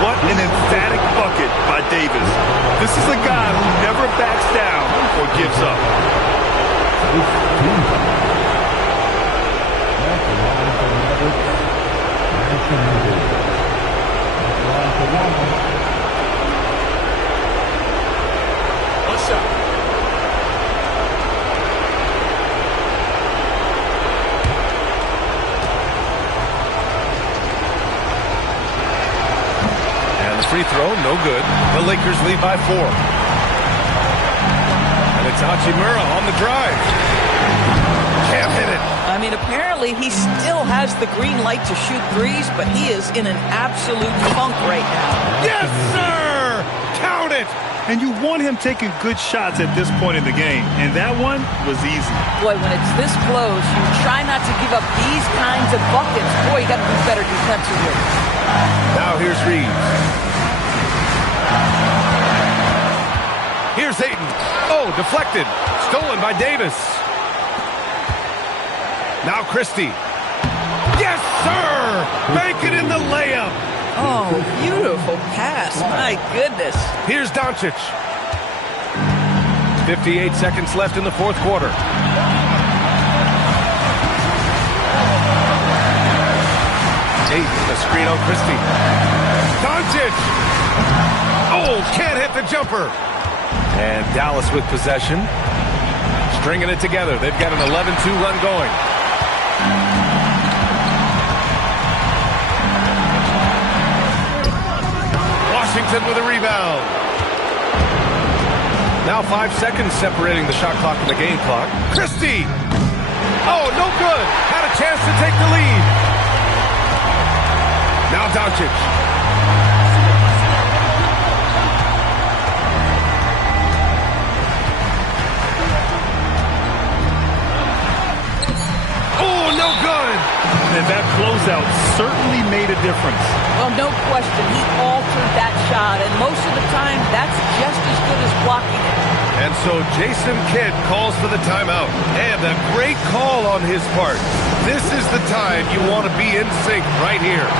What an emphatic bucket by Davis. This is a guy who never backs down or gives up. One shot. Free throw, no good. The Lakers lead by 4. And it's Hachimura on the drive. Can't hit it. I mean, apparently he still has the green light to shoot threes, but he is in an absolute funk right now. Yes, sir! Count it! And you want him taking good shots at this point in the game, and that one was easy. Boy, when it's this close, you try not to give up these kinds of buckets. Boy, you got to do better defensively. Now here's Reeves. Here's Ayton. Oh, deflected. Stolen by Davis. Now Christie. Yes, sir! Bank it in the layup. Oh, beautiful pass. My goodness. Here's Doncic. 58 seconds left in the fourth quarter. Ayton, the screen on Christie. Doncic! Oh, can't hit the jumper. And Dallas with possession. Stringing it together. They've got an 11-2 run going. Washington with a rebound. Now 5 seconds separating the shot clock and the game clock. Christie! Oh, no good. Had a chance to take the lead. Now Doncic. No good. And that closeout certainly made a difference. Well, no question. He altered that shot, and most of the time, that's just as good as blocking it. And so Jason Kidd calls for the timeout. And a great call on his part. This is the time you want to be in sync right here.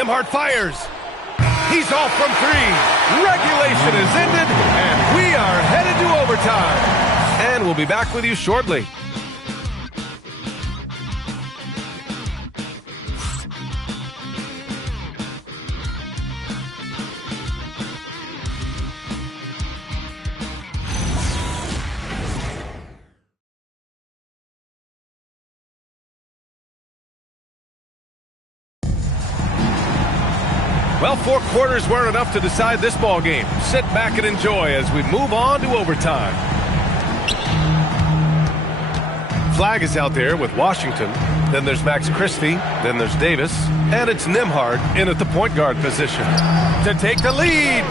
Nembhard fires. He's off from three. Regulation is ended, and we are headed to overtime. And we'll be back with you shortly. Well, 4 quarters weren't enough to decide this ball game. Sit back and enjoy as we move on to overtime. Flag is out there with Washington. Then there's Max Christie. Then there's Davis. And it's Nembhard in at the point guard position to take the lead.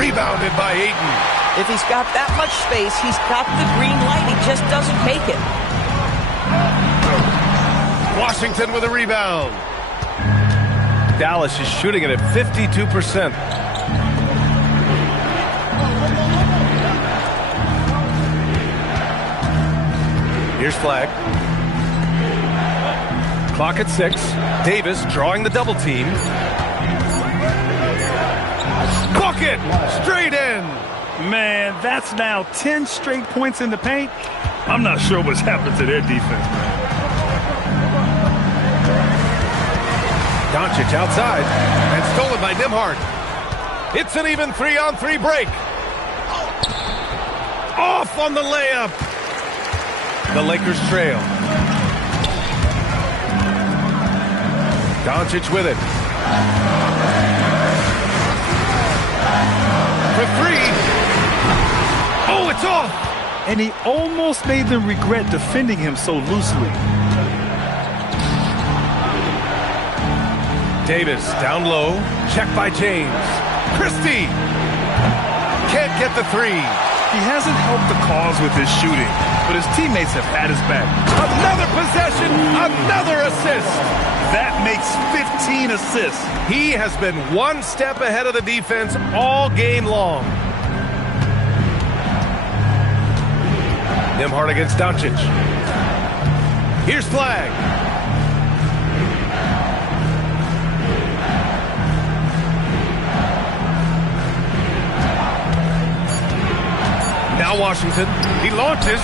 Rebounded by Ayton. If he's got that much space, he's got the green light. He just doesn't take it. Washington with a rebound. Dallas is shooting it at 52%. Here's Flag. Clock at 6. Davis drawing the double team. Bucket! Straight in! Man, that's now 10 straight points in the paint. I'm not sure what's happened to their defense, man. Doncic outside and stolen by Nembhard. It's an even 3-on-3 break. Off on the layup. The Lakers trail. Doncic with it. For 3. Oh, it's off. And he almost made them regret defending him so loosely. Davis down low. Check by James. Christie. Can't get the 3. He hasn't helped the cause with his shooting, but his teammates have had his back. Another possession. Another assist. That makes 15 assists. He has been one step ahead of the defense all game long. Nembhard against Doncic. Here's Flag. Now Washington. He launches.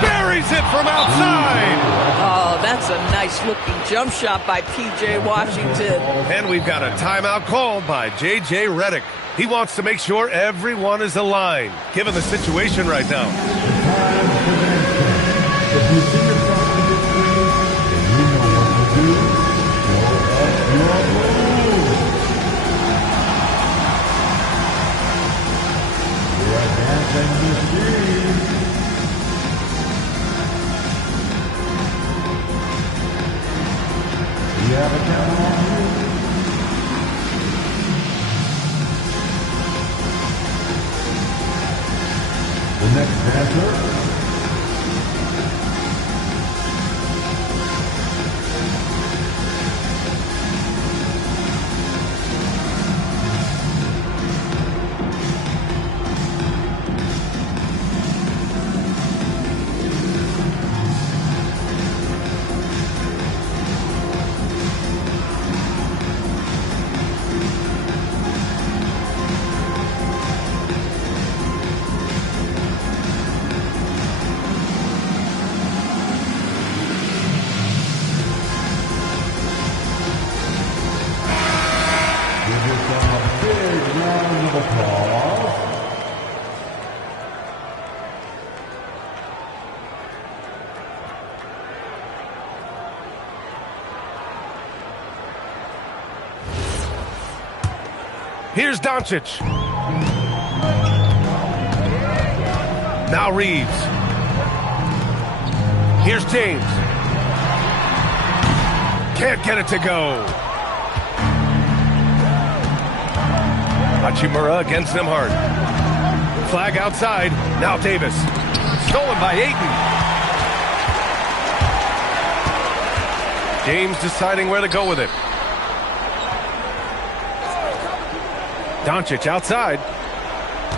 Buries it from outside. Oh, that's a nice-looking jump shot by P.J. Washington. And we've got a timeout called by J.J. Redick. He wants to make sure everyone is aligned, given the situation right now. If you see yourself on the screen, then you know what to do. Throw up your move. We are dancing the screen. We have a camera on you. The next dancer. Here's Doncic. Now Reeves. Here's James. Can't get it to go. Hachimura against Nembhard. Flag outside. Now Davis. Stolen by Ayton. James deciding where to go with it. Doncic outside.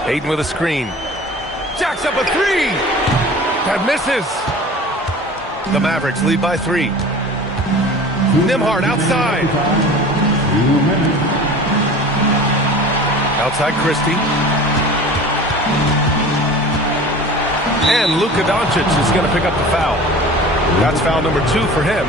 Ayton with a screen. Jacks up a 3. That misses. The Mavericks lead by 3. Nembhard outside. Outside Christie. And Luka Doncic is going to pick up the foul. That's foul number 2 for him.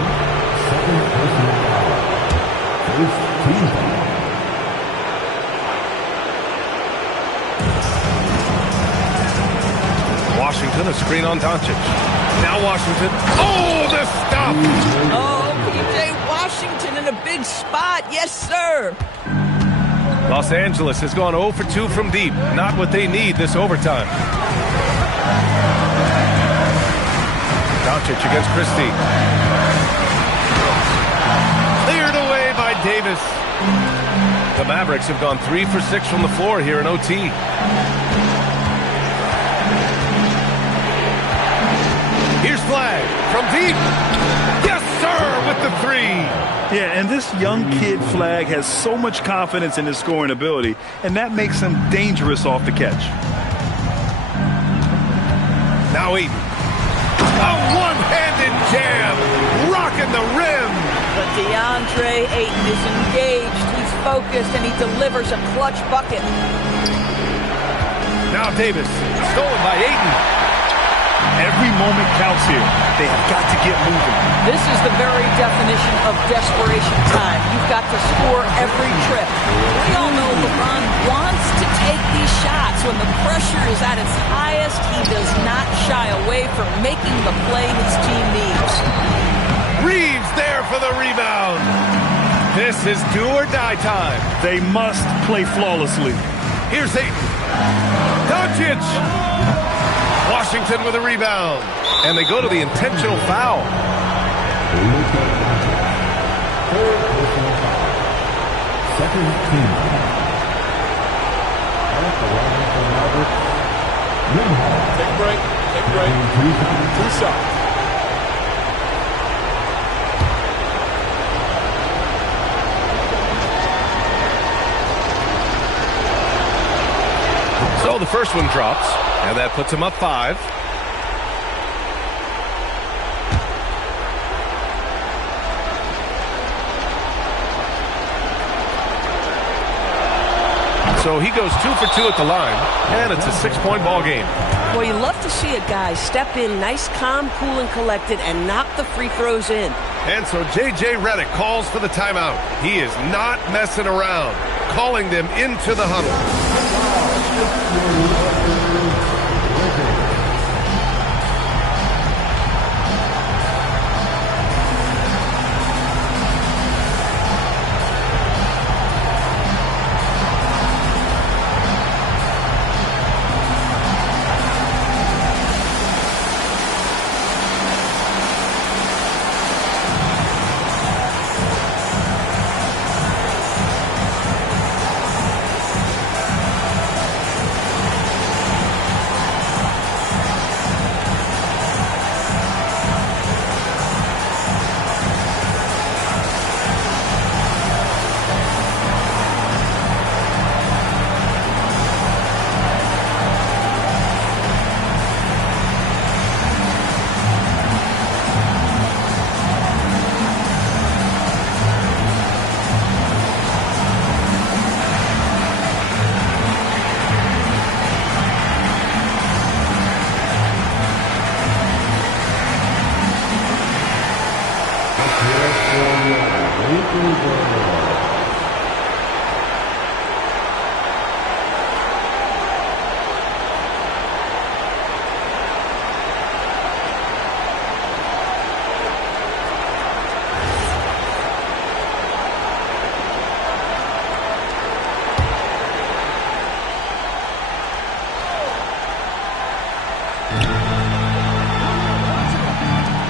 Washington, a screen on Doncic. Now Washington. Oh, the stop! Oh, P.J. Washington in a big spot. Yes, sir. Los Angeles has gone 0 for 2 from deep. Not what they need this overtime. Doncic against Christie. Cleared away by Davis. The Mavericks have gone 3 for 6 from the floor here in OT. Here's Flag from deep. Yes, sir, with the 3. Yeah, and this young kid Flag has so much confidence in his scoring ability, and that makes him dangerous off the catch. Now Eaton. A one-handed jam, rocking the rim. But DeAndre Ayton is engaged, he's focused, and he delivers a clutch bucket. Now Davis, stolen by Ayton. Every moment counts here. They have got to get moving. This is the very definition of desperation time. You've got to score every trip. We all know LeBron wants to take these shots. When the pressure is at its highest, he does not shy away from making the play his team needs. Reeves there for the rebound. This is do or die time. They must play flawlessly. Here's Ayton. Doncic. Washington with a rebound. And they go to the intentional foul. Second team. Take a break. Take a break. 2 shots. So the first one drops, and that puts him up 5. So he goes 2 for 2 at the line, and it's a 6-point ball game. Well, you love to see a guy step in nice, calm, cool, and collected and knock the free throws in. And so J.J. Redick calls for the timeout. He is not messing around, calling them into the huddle.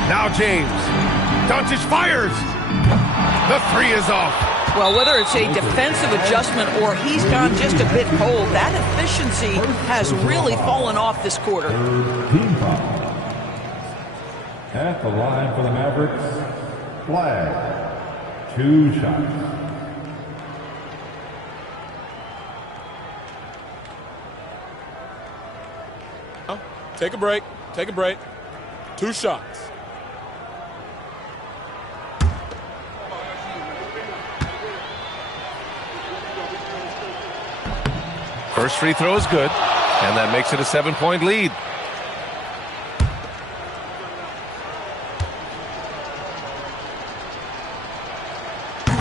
Now James. Doncic fires. The 3 is off. Well, whether it's a defensive adjustment or he's gone just a bit cold, that efficiency has really fallen off this quarter. Team foul. At the line for the Mavericks, Flag. 2 shots. Take a break. Take a break. 2 shots. First free throw is good, and that makes it a 7-point lead.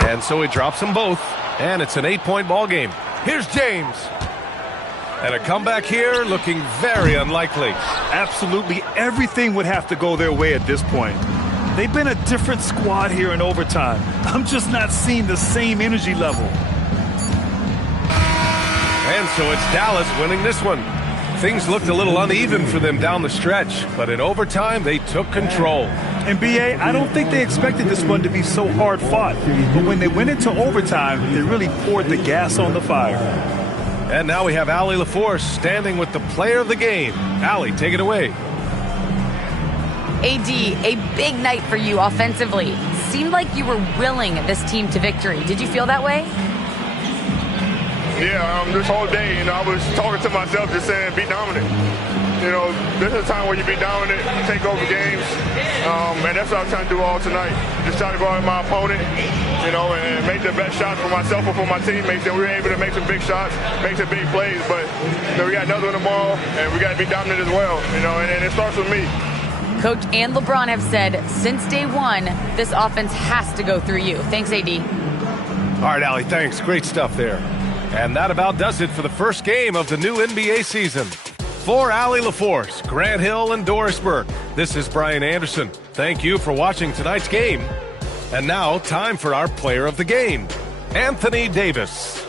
And so he drops them both, and it's an 8-point ball game. Here's James. And a comeback here looking very unlikely. Absolutely everything would have to go their way at this point. They've been a different squad here in overtime. I'm just not seeing the same energy level. And so it's Dallas winning this one. Things looked a little uneven for them down the stretch, but in overtime they took control. And B.A., I don't think they expected this one to be so hard fought. But when they went into overtime, they really poured the gas on the fire. And now we have Allie LaForce standing with the player of the game. Allie, take it away. AD, a big night for you offensively. Seemed like you were willing this team to victory. Did you feel that way? Yeah, this whole day, I was talking to myself just saying, be dominant. This is a time where you be dominant, take over games, and that's what I was trying to do all tonight. Just try to go out with my opponent, and make the best shot for myself and for my teammates. And we were able to make some big shots, make some big plays, but we got another one tomorrow, and we got to be dominant as well, and it starts with me. Coach and LeBron have said since day one, this offense has to go through you. Thanks, AD. All right, Allie, thanks. Great stuff there. And that about does it for the first game of the new NBA season. For Allie LaForce, Grant Hill, and Doris Burke, this is Brian Anderson. Thank you for watching tonight's game. And now, time for our player of the game, Anthony Davis.